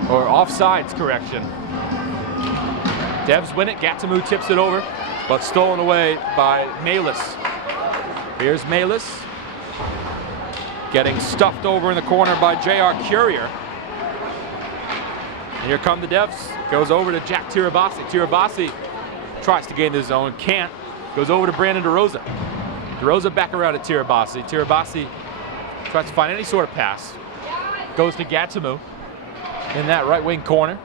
Or offsides, correction. Devs win it. Gatimu tips it over, but stolen away by Malis. Here's Malis. Getting stuffed over in the corner by J.R. Courier. And here come the Devs. Goes over to Jack Tirabassi. Tirabassi tries to gain the zone, can't. Goes over to Brandon DeRosa. DeRosa back around to Tirabassi. Tirabassi tries to find any sort of pass. Goes to Gatimu in that right wing corner.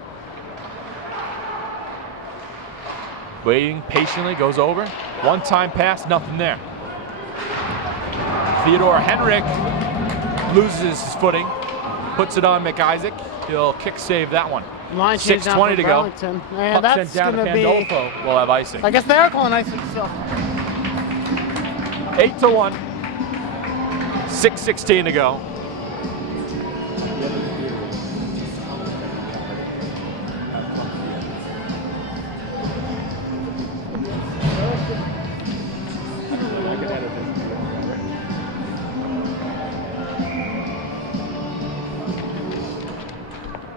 Waiting patiently, goes over. One time pass, nothing there. Theodore Henrik loses his footing, puts it on McIsaac. He'll kick save that one. Line change down 6:20 for to go. Burlington. And Puck that's sent down to going to be, Pandolfo. We'll have icing. I guess they are calling icing still. 8-1. 6:16 to go.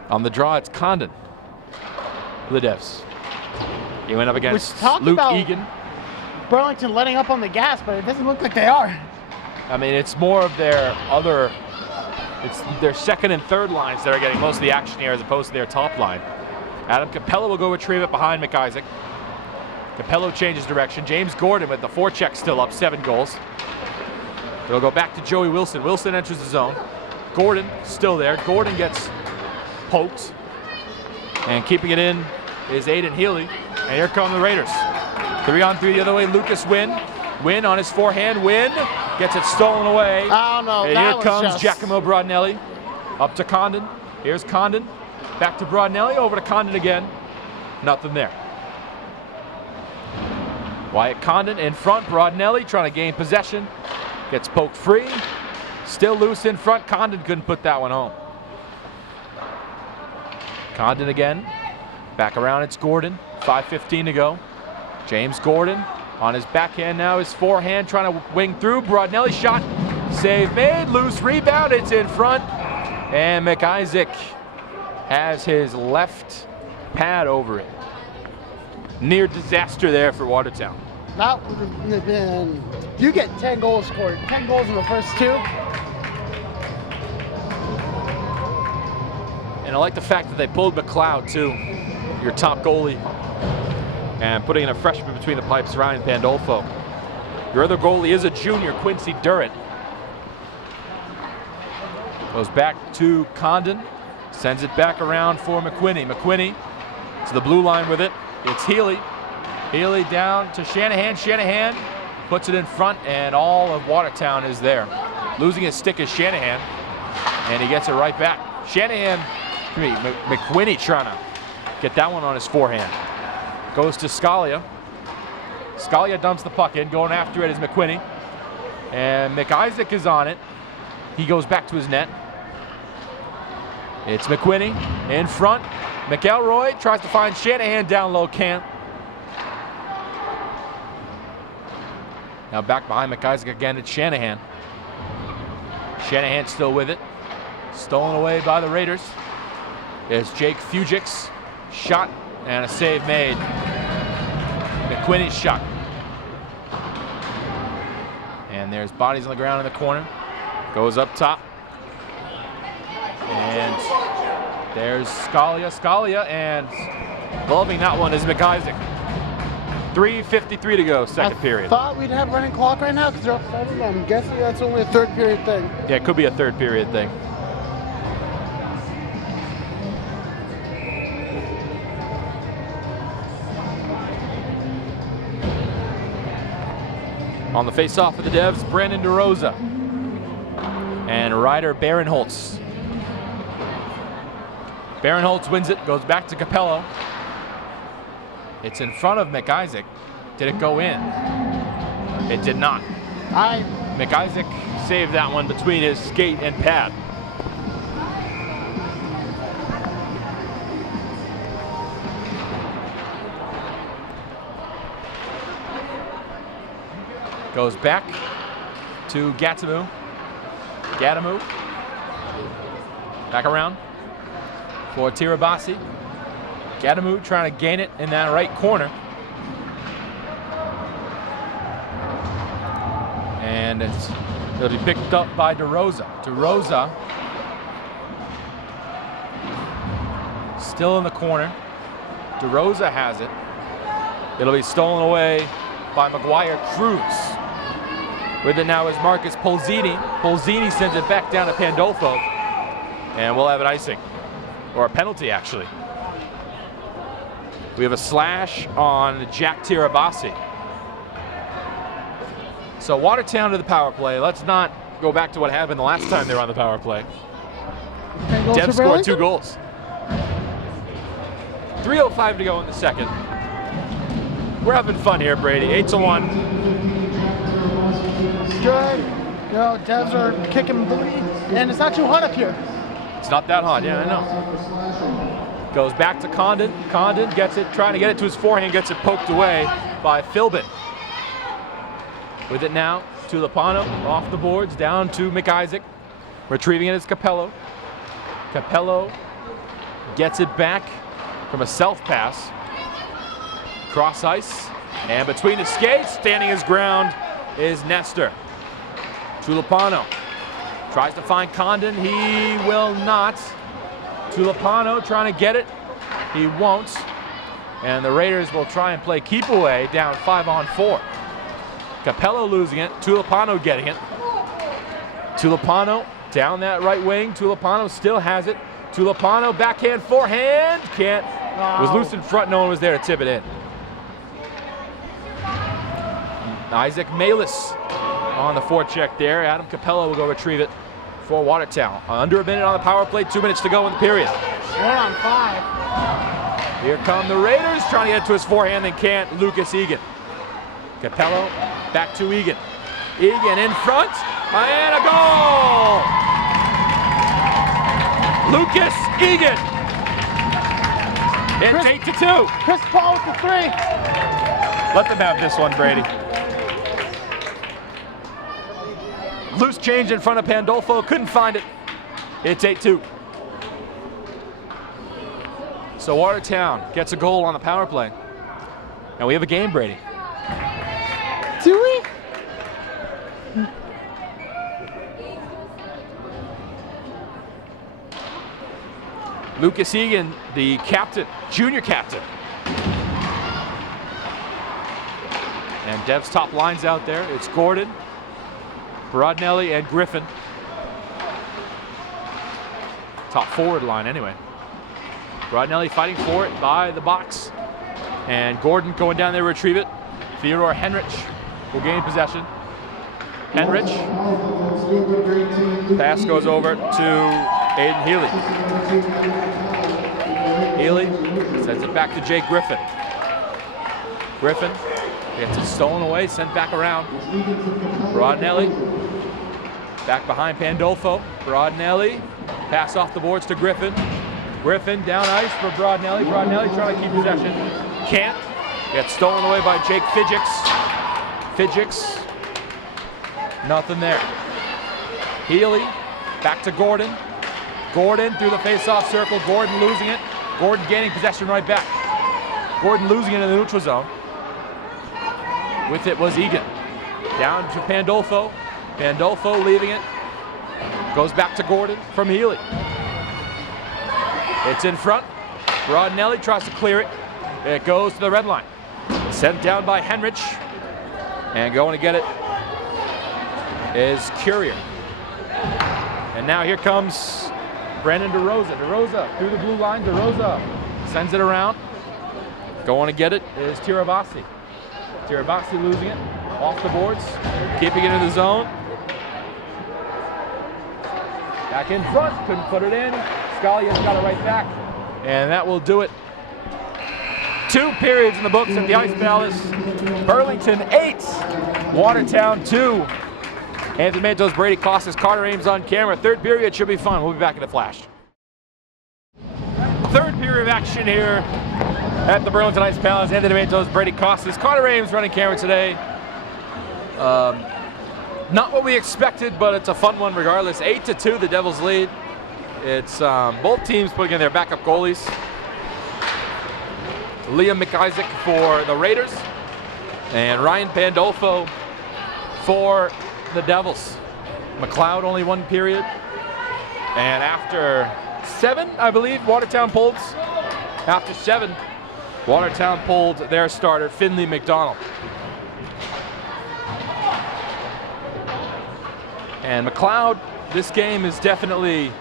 On the draw, it's Condon for the Devs. He went up against Luke Egan. Burlington letting up on the gas, but it doesn't look like they are. I mean, it's more of their it's their second and third lines that are getting most of the action here as opposed to their top line. Adam Capello will go retrieve it behind McIsaac. Capello changes direction. James Gordon with the forecheck still up, 7 goals. It'll go back to Joey Wilson. Wilson enters the zone. Gordon still there. Gordon gets poked. And keeping it in is Aiden Healy. And here come the Raiders. 3-on-3 the other way. Lucas Wynn. Wynn on his forehand. Wynn gets it stolen away. I don't know. And here comes Giacomo Brodnelli. Up to Condon. Here's Condon. Back to Brodnelli. Over to Condon again. Nothing there. Wyatt Condon in front. Brodnelli trying to gain possession. Gets poked free. Still loose in front. Condon couldn't put that one home. Condon again. Back around, it's Gordon. 5:15 to go. James Gordon on his backhand now. His forehand trying to wing through. Brodnelli shot. Save made. Loose rebound. It's in front. And McIsaac has his left pad over it. Near disaster there for Watertown. That would have been. You get 10 goals scored. 10 goals in the first 2. And I like the fact that they pulled McLeod too, your top goalie, and putting in a freshman between the pipes, Ryan Pandolfo. Your other goalie is a junior, Quincy Durrett. Goes back to Condon, sends it back around for McQuinney. McQuinney to the blue line with it. It's Healy. Healy down to Shanahan. Shanahan puts it in front, and all of Watertown is there. Losing his stick is Shanahan, and he gets it right back. Shanahan, McQuinney trying to get that one on his forehand. Goes to Scalia. Scalia dumps the puck in. Going after it is McQuinney. And McIsaac is on it. He goes back to his net. It's McQuinney in front. McElroy tries to find Shanahan down low, can't. Now back behind McIsaac again, it's Shanahan. Shanahan still with it. Stolen away by the Raiders. It's Jake Fugix. Shot and a save made. McQuinney's shot. And there's bodies on the ground in the corner. Goes up top. And there's Scalia. Scalia, and gloving that one is McIsaac. 3:53 to go, second period. I thought we'd have running clock right now because they're upside down. I'm guessing that's only a third period thing. Yeah, it could be a third period thing. On the face-off for the Devs, Brandon DeRosa and Ryder Barinholtz. Barinholtz wins it, goes back to Capello. It's in front of McIsaac. Did it go in? It did not. McIsaac saved that one between his skate and pad. Goes back to Gatimu. Gatimu. Back around for Tirabassi. Gatimu trying to gain it in that right corner. And it'll be picked up by DeRosa. DeRosa still in the corner. DeRosa has it. It'll be stolen away by McGuire Cruz. With it now is Marcus Polzini. Polzini sends it back down to Pandolfo. And we'll have an icing, or a penalty actually. We have a slash on Jack Tirabassi. So Watertown to the power play. Let's not go back to what happened the last time they were on the power play. Dev scored 2 goals. 3:05 to go in the second. We're having fun here, Brady. 8-1. Good. You know, Devs are kicking booty, and it's not too hot up here. It's not that hot, yeah, I know. Goes back to Condon. Condon gets it, trying to get it to his forehand, gets it poked away by Philbin. With it now, Tulipano off the boards, down to McIsaac. Retrieving it is Capello. Capello gets it back from a self pass. Cross ice, and between the skates, standing his ground, is Nestor. Tulipano tries to find Condon. He will not. Tulipano trying to get it. He won't. And the Raiders will try and play keep away, down 5-on-4. Capello losing it. Tulipano getting it. Tulipano down that right wing. Tulipano still has it. Tulipano backhand, forehand. Can't. Was loose in front. No one was there to tip it in. Isaac Malis on the forecheck there. Adam Capello will go retrieve it for Watertown. Under a minute on the power play, 2 minutes to go in the period. 1-on-5. Here come the Raiders, trying to get to his forehand and can't. Lucas Egan. Capello back to Egan. Egan in front, and a goal! Lucas Egan. It's 8-2. Chris Paul with the 3. Let them have this one, Brady. Loose change in front of Pandolfo, couldn't find it. It's 8-2. So Watertown gets a goal on the power play. And we have a game, Brady. Do we? Lucas Egan, the captain, junior captain. And Dev's top lines out there. It's Gordon, Brodnelli, and Griffin. Top forward line anyway. Brodnelli fighting for it by the box. And Gordon going down there to retrieve it. Theodore Henrich will gain possession. Henrich. Pass goes over to Aiden Healy. Healy sends it back to Jake Griffin. Griffin gets it stolen away, sent back around. Brodnelli back behind Pandolfo. Brodnelli, pass off the boards to Griffin. Griffin down ice for Brodnelli. Brodnelli trying to keep possession. Can't. Gets stolen away by Jake Fidgix. Fidgix, nothing there. Healy back to Gordon. Gordon through the face-off circle. Gordon losing it. Gordon gaining possession right back. Gordon losing it in the neutral zone. With it was Egan. Down to Pandolfo. Pandolfo leaving it. Goes back to Gordon from Healy. It's in front. Brodnelli tries to clear it. It goes to the red line. Sent down by Henrich. And going to get it is Courier. And now here comes Brandon DeRosa. DeRosa through the blue line. DeRosa sends it around. Going to get it is Tirabassi. Tirabassi losing it. Off the boards. Keeping it in the zone. Back in front. Couldn't put it in. Scalia's got it right back. And that will do it. 2 periods in the books at the Ice Palace. Burlington 8. Watertown 2. Anthony Matos, Brady Kosses, Carter Ames on camera. 3rd period should be fun. We'll be back in a flash. 3rd period of action here at the Burlington Ice Palace. Anthony Matos, Brady Kosses, Carter Ames running camera today. Not what we expected, but it's a fun one regardless. 8-2, the Devils lead. It's both teams putting in their backup goalies. Liam McIsaac for the Raiders and Ryan Pandolfo for the Devils. McLeod only 1 period. And after 7, I believe, Watertown pulled. After 7, Watertown pulled their starter, Finley McDonald. And McLeod, this game is definitely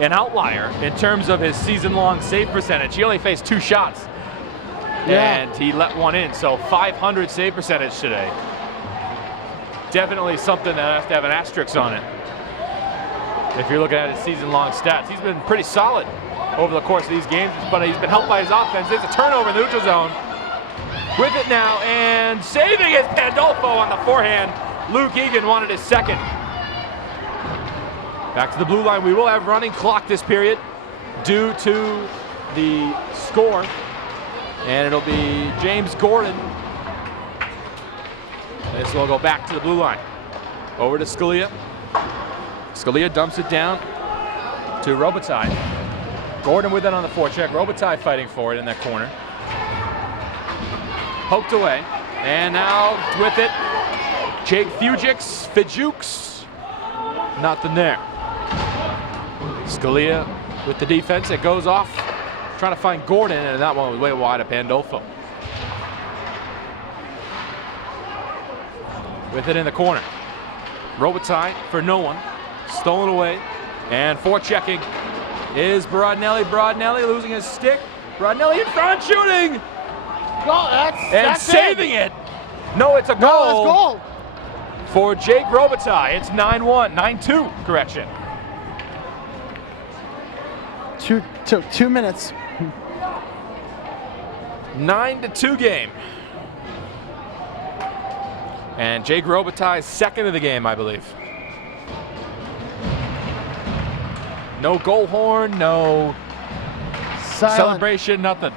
an outlier in terms of his season-long save percentage. He only faced 2 shots, and he let one in. So 500 save percentage today. Definitely something that has to have an asterisk on it. If you're looking at his season-long stats, he's been pretty solid over the course of these games, but he's been helped by his offense. There's a turnover in the neutral zone. With it now, and saving is Pandolfo on the forehand. Luke Egan wanted his second. Back to the blue line. We will have running clock this period due to the score. And it'll be James Gordon. This will go back to the blue line. Over to Scalia. Scalia dumps it down to Robitaille. Gordon with it on the forecheck. Robitaille fighting for it in that corner. Poked away. And now with it, Jake Fujux. Nothing there. Scalia with the defense. It goes off. Trying to find Gordon, and that one was way wide of Pandolfo. With it in the corner. Robitaille for no one. Stolen away. And forechecking is Brodnelli. Brodnelli losing his stick. Brodnelli in front, shooting! That's saving it. No, it's a goal. No, it's goal. For Jake Robitaille. It's 9-1, 9-2, correction. 2 minutes. 9-2 game. And Jake Robitaille's second of the game, I believe. No goal horn, no celebration, nothing.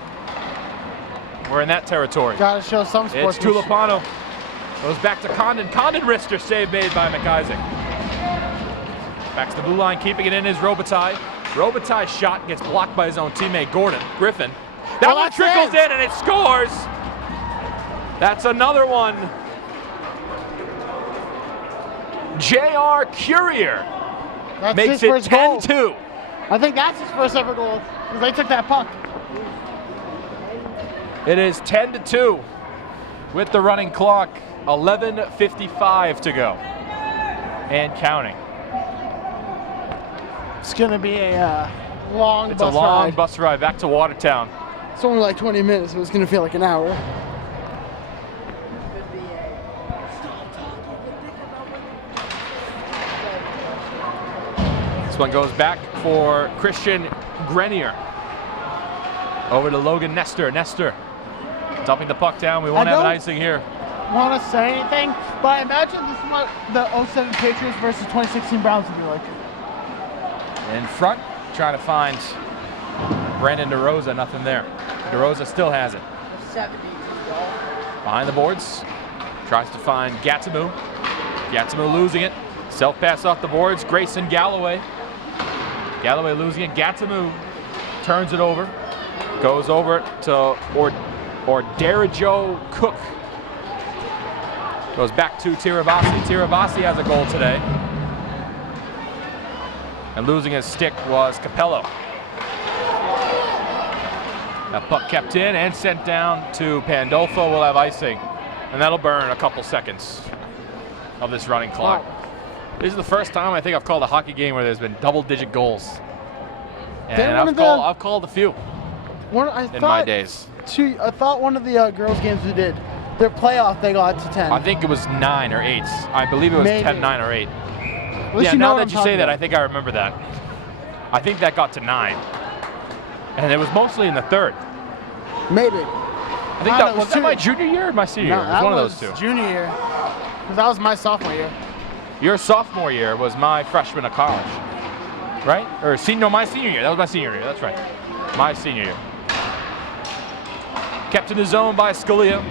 We're in that territory. Gotta show some sports. It's Tulipano. Goes back to Condon. Condon wrister save made by McIsaac. Back to the blue line, keeping it in is Robitaille. Robitaille's shot gets blocked by his own teammate Gordon. Griffin. That one trickles in and it scores. That's another one. J.R. Courier makes it 10-2. I think that's his first ever goal because they took that puck. It is 10-2 with the running clock. 11:55 to go and counting. It's gonna be a long It's bus a long ride. bus ride back to Watertown. It's only like 20 minutes, but it's gonna feel like an hour. This one goes back for Christian Grenier. Over to Logan Nestor. Nestor dumping the puck down. We won't have an icing here. Want to say anything, but imagine this is what the 07 Patriots versus 2016 Browns would be like. In front, trying to find Brandon DeRosa. Nothing there. DeRosa still has it. 72 Behind the boards, tries to find Gatimu. Gatimu losing it. Self pass off the boards. Grayson Galloway. Galloway losing it. Gatimu turns it over. Goes over to Darajo Cook. Goes back to Tirabassi. Tirabassi has a goal today. And losing his stick was Capello. That puck kept in and sent down to Pandolfo. Will have icing. And that'll burn a couple seconds of this running clock. This is the first time I think I've called a hockey game where there's been double-digit goals. And I've called a few in my days. I thought one of the girls' games we did, their playoff, they got to 10. I think it was 9 or 8. I believe it was 10, 9 or 8. Yeah, now that you say that, I think I remember that. I think that got to 9. And it was mostly in the third. Maybe. I think was that my junior year or my senior year? It was one of those two. Junior year. Because that was my sophomore year. Your sophomore year was my freshman of college, right? Or my senior year. That was my senior year. That's right. My senior year. Kept in the zone by Scalia.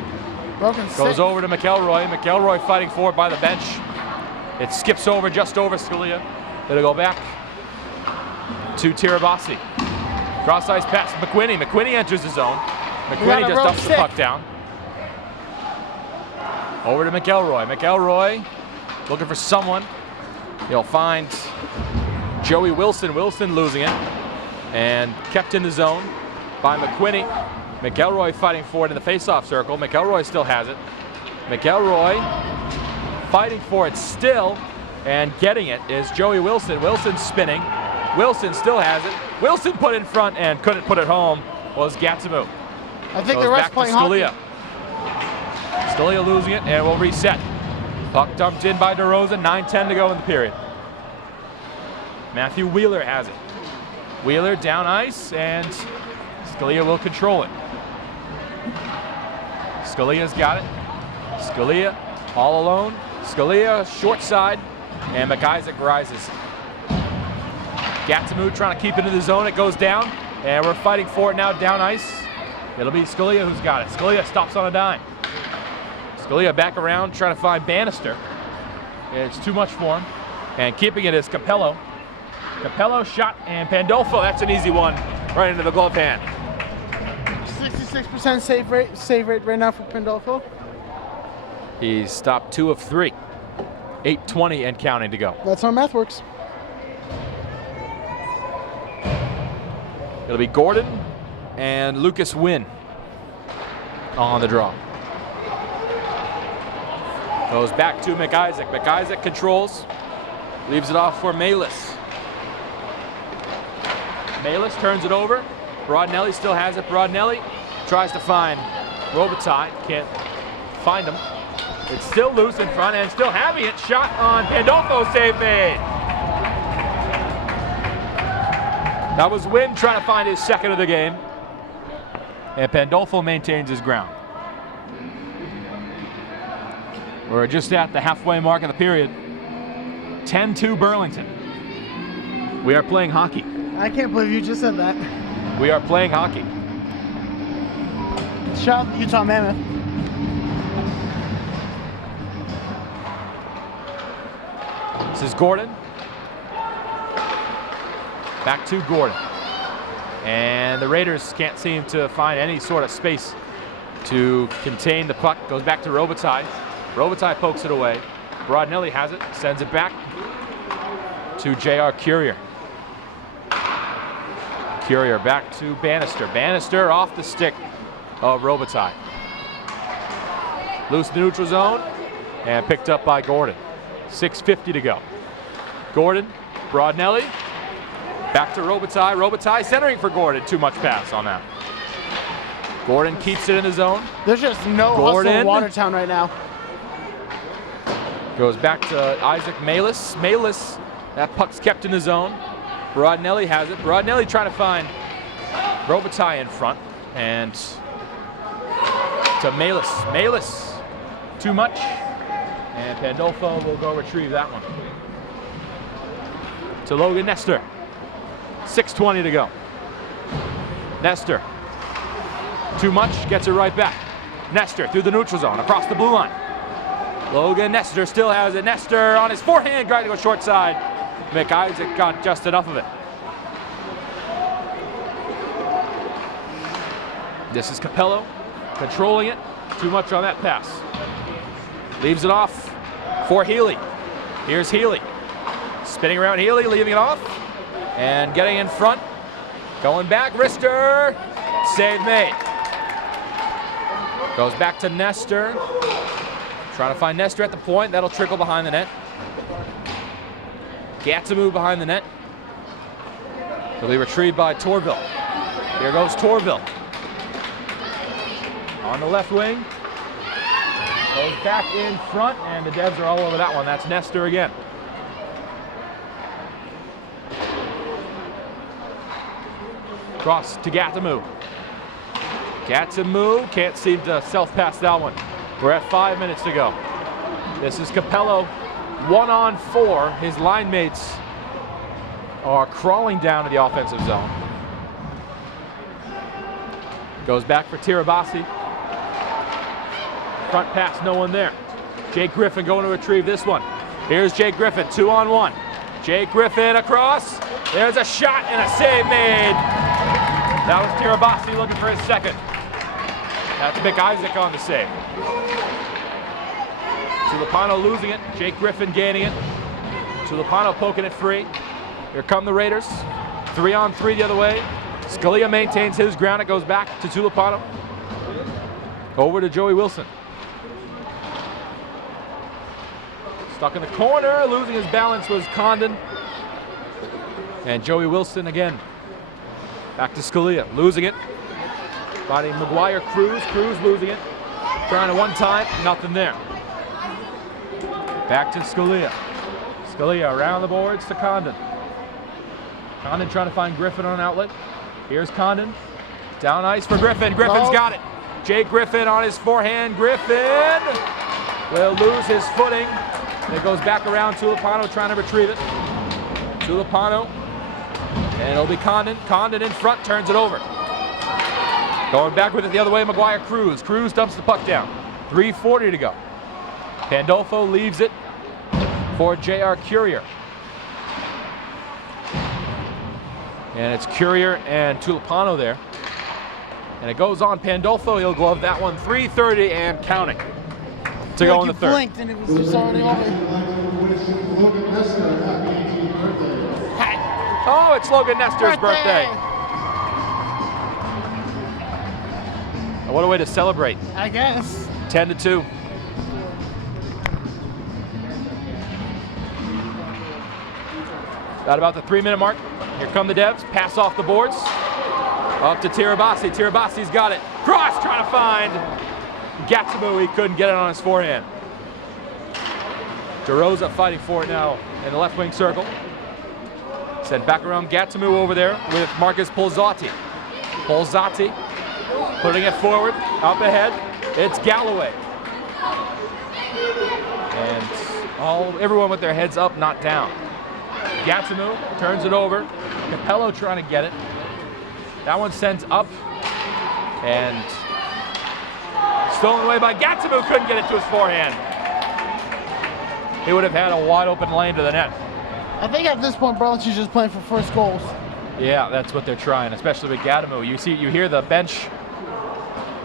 Goes over to McElroy. McElroy fighting for it by the bench. It skips over just over Scalia. It'll go back to Tirabassi. Cross ice pass to McQuinney. McQuinney enters the zone. McQuinney just dumps the puck down. Over to McElroy. McElroy looking for someone. He'll find Joey Wilson. Wilson losing it. And kept in the zone by McQuinney. McElroy fighting for it in the face-off circle. McElroy still has it. McElroy fighting for it still, and getting it is Joey Wilson. Wilson spinning, Wilson still has it. Wilson put in front and couldn't put it home was Gatsamu. I think Goes the rest back to playing Scalia. hockey. Scalia losing it and will reset. Puck dumped in by DeRosa, 9:10 to go in the period. Matthew Wheeler has it. Wheeler down ice, and Scalia will control it. Scalia's got it. Scalia all alone. Scalia short side, and McIsaac rises. Gatsamu trying to keep it in the zone. It goes down, and we're fighting for it now down ice. It'll be Scalia who's got it. Scalia stops on a dime. Scalia back around trying to find Bannister. It's too much for him. And keeping it is Capello. Capello shot, and Pandolfo, that's an easy one, right into the glove hand. 66% save rate right now for Pandolfo. He's stopped 2 of 3. 8:20 and counting to go. That's how math works. It'll be Gordon and Lucas Wynn on the draw. Goes back to McIsaac. McIsaac controls. Leaves it off for Malis. Malis turns it over. Broadnelli still has it. Broadnelli tries to find Robitaille. Can't find him. It's still loose in front and still having it. Shot on Pandolfo. Save made. That was Wynn trying to find his second of the game. And Pandolfo maintains his ground. We're just at the halfway mark of the period. 10-2 Burlington. We are playing hockey. I can't believe you just said that. We are playing hockey. Shout out to Utah Mammoth. This is Gordon. Back to Gordon. And the Raiders can't seem to find any sort of space to contain the puck. Goes back to Robitaille. Robitaille pokes it away. Broadnelli has it, sends it back to J.R. Courier. Courier back to Bannister. Bannister off the stick of Robitaille. Loose in the neutral zone and picked up by Gordon. 6:50 to go. Gordon, Broadnelli, back to Robitaille. Robitaille centering for Gordon. Too much pass on that. Gordon keeps it in the zone. There's just no hustle in Watertown right now. Goes back to Isaac Malis. Malis, that puck's kept in the zone. Broadnelli has it. Broadnelli trying to find Robitaille in front. And to Malis. Malis, too much. And Pandolfo will go retrieve that one. To Logan Nestor. 6:20 to go. Nestor. Too much, gets it right back. Nestor through the neutral zone, across the blue line. Logan Nestor still has it. Nestor on his forehand, trying to go short side. McIsaac got just enough of it. This is Capello controlling it. Too much on that pass. Leaves it off for Healy. Here's Healy. Spinning around Healy, leaving it off. And getting in front. Going back, wrister. Save made. Goes back to Nestor. Trying to find Nestor at the point. That'll trickle behind the net. Gatsamu behind the net. He'll be retrieved by Torville. Here goes Torville. On the left wing. Goes back in front, and the Devs are all over that one. That's Nestor again. Cross to Gatsamu. Gatsamu can't seem to self-pass that one. We're at 5 minutes to go. This is Capello, 1-on-4. His line mates are crawling down to the offensive zone. Goes back for Tirabassi. Front pass, no one there. Jake Griffin going to retrieve this one. Here's Jake Griffin, 2-on-1. Jake Griffin across. There's a shot and a save made. That was Tirabassi looking for his second. That's McIsaac on the save. Tulipano losing it. Jake Griffin gaining it. Tulipano poking it free. Here come the Raiders. 3-on-3 the other way. Scalia maintains his ground. It goes back to Tulipano. Over to Joey Wilson. Stuck in the corner. Losing his balance was Condon. And Joey Wilson again. Back to Scalia, losing it. Fighting McGuire, Cruz losing it. Trying it one time, nothing there. Back to Scalia. Scalia around the boards to Condon. Condon trying to find Griffin on an outlet. Here's Condon. Down ice for Griffin. Griffin's got it. Jake Griffin on his forehand. Griffin will lose his footing. It goes back around. Tulipano trying to retrieve it. Tulipano. And it'll be Condon. Condon in front, turns it over. Going back with it the other way, McGuire, Cruz. Cruz dumps the puck down. 3:40 to go. Pandolfo leaves it for J.R. Courier. And it's Courier and Tulipano there. And it goes on Pandolfo. He'll glove that one. 3:30 and counting to go in the third. Blinked and it was just already over. Oh, it's Logan Nestor's birthday. What a way to celebrate. I guess. 10-2. At about the 3-minute mark. Here come the Devs. Pass off the boards. Up to Tirabassi. Tirabasi's got it. Cross trying to find Gatsamu. He couldn't get it on his forehand. DeRosa fighting for it now in the left wing circle. Sent back around Gatsamu over there with Marcus Polzati. Polzati putting it forward. Up ahead. It's Galloway. And everyone with their heads up, not down. Gatsamu turns it over. Capello trying to get it. That one sent up and stolen away by Gatsamu. Couldn't get it to his forehand. He would have had a wide open lane to the net. I think at this point, Burlington's just playing for first goals. Yeah, that's what they're trying, especially with Gatsamu. You hear the bench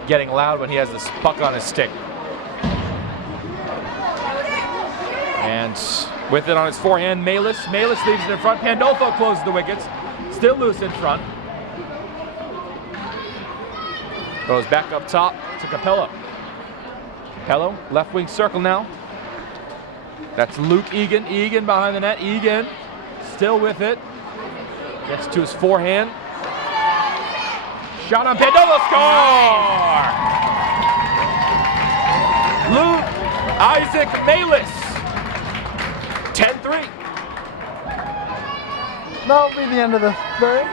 getting loud when he has this puck on his stick. And with it on his forehand, Malis. Malis leaves it in front. Pandolfo closes the wickets. Still loose in front. Goes back up top to Capello. Capello, left wing circle now. That's Luke Egan. Egan behind the net. Egan still with it. Gets to his forehand. Shot on Pandolfo. Score! Luke Isaac Malis. 10-3. That'll be the end of the third.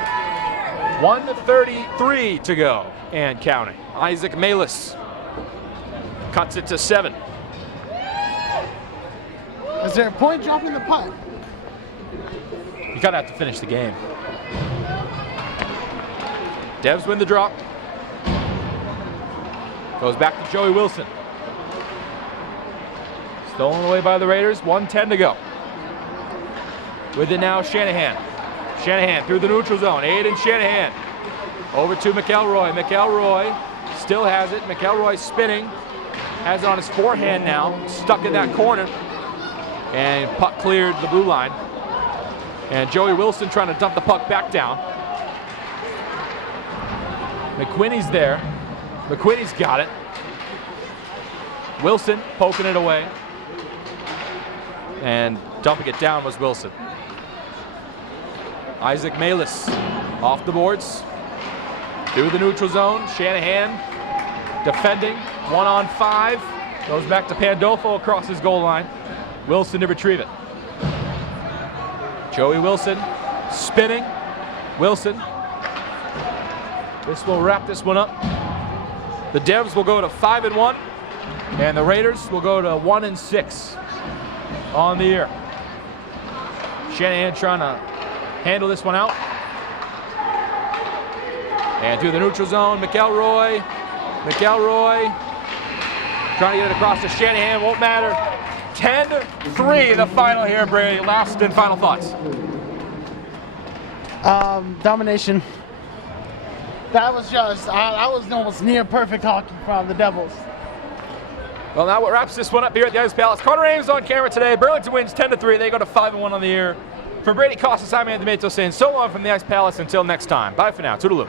1:33 to go and counting. Isaac Malis cuts it to 7. Is there a point dropping the puck? You gotta have to finish the game. Devs win the drop. Goes back to Joey Wilson. Stolen away by the Raiders. 1:10 to go. With it now, Shanahan. Shanahan through the neutral zone. Aiden Shanahan. Over to McElroy. McElroy still has it. McElroy spinning. Has it on his forehand now. Stuck in that corner. And puck cleared the blue line. And Joey Wilson trying to dump the puck back down. McQuinney's there. McQuinney's got it. Wilson poking it away. And dumping it down was Wilson. Isaac Malis off the boards. Through the neutral zone. Shanahan defending. 1-on-5. Goes back to Pandolfo across his goal line. Wilson to retrieve it. Joey Wilson spinning. Wilson. This will wrap this one up. The Devs will go to 5-1. And the Raiders will go to 1-6 on the year. Shanahan trying to handle this one out. And through the neutral zone, McElroy. McElroy trying to get it across to Shanahan, won't matter. 10-3 the final here, Brady. Last and final thoughts. Domination. That was almost near perfect hockey from the Devils. Well, now what wraps this one up here at the Ice Palace. Connor Ames on camera today. Burlington wins 10-3. They go to 5-1 on the year. For Brady, Kosses, I'm Anthony Matos saying so long from the Ice Palace. Until next time. Bye for now. Toodaloo.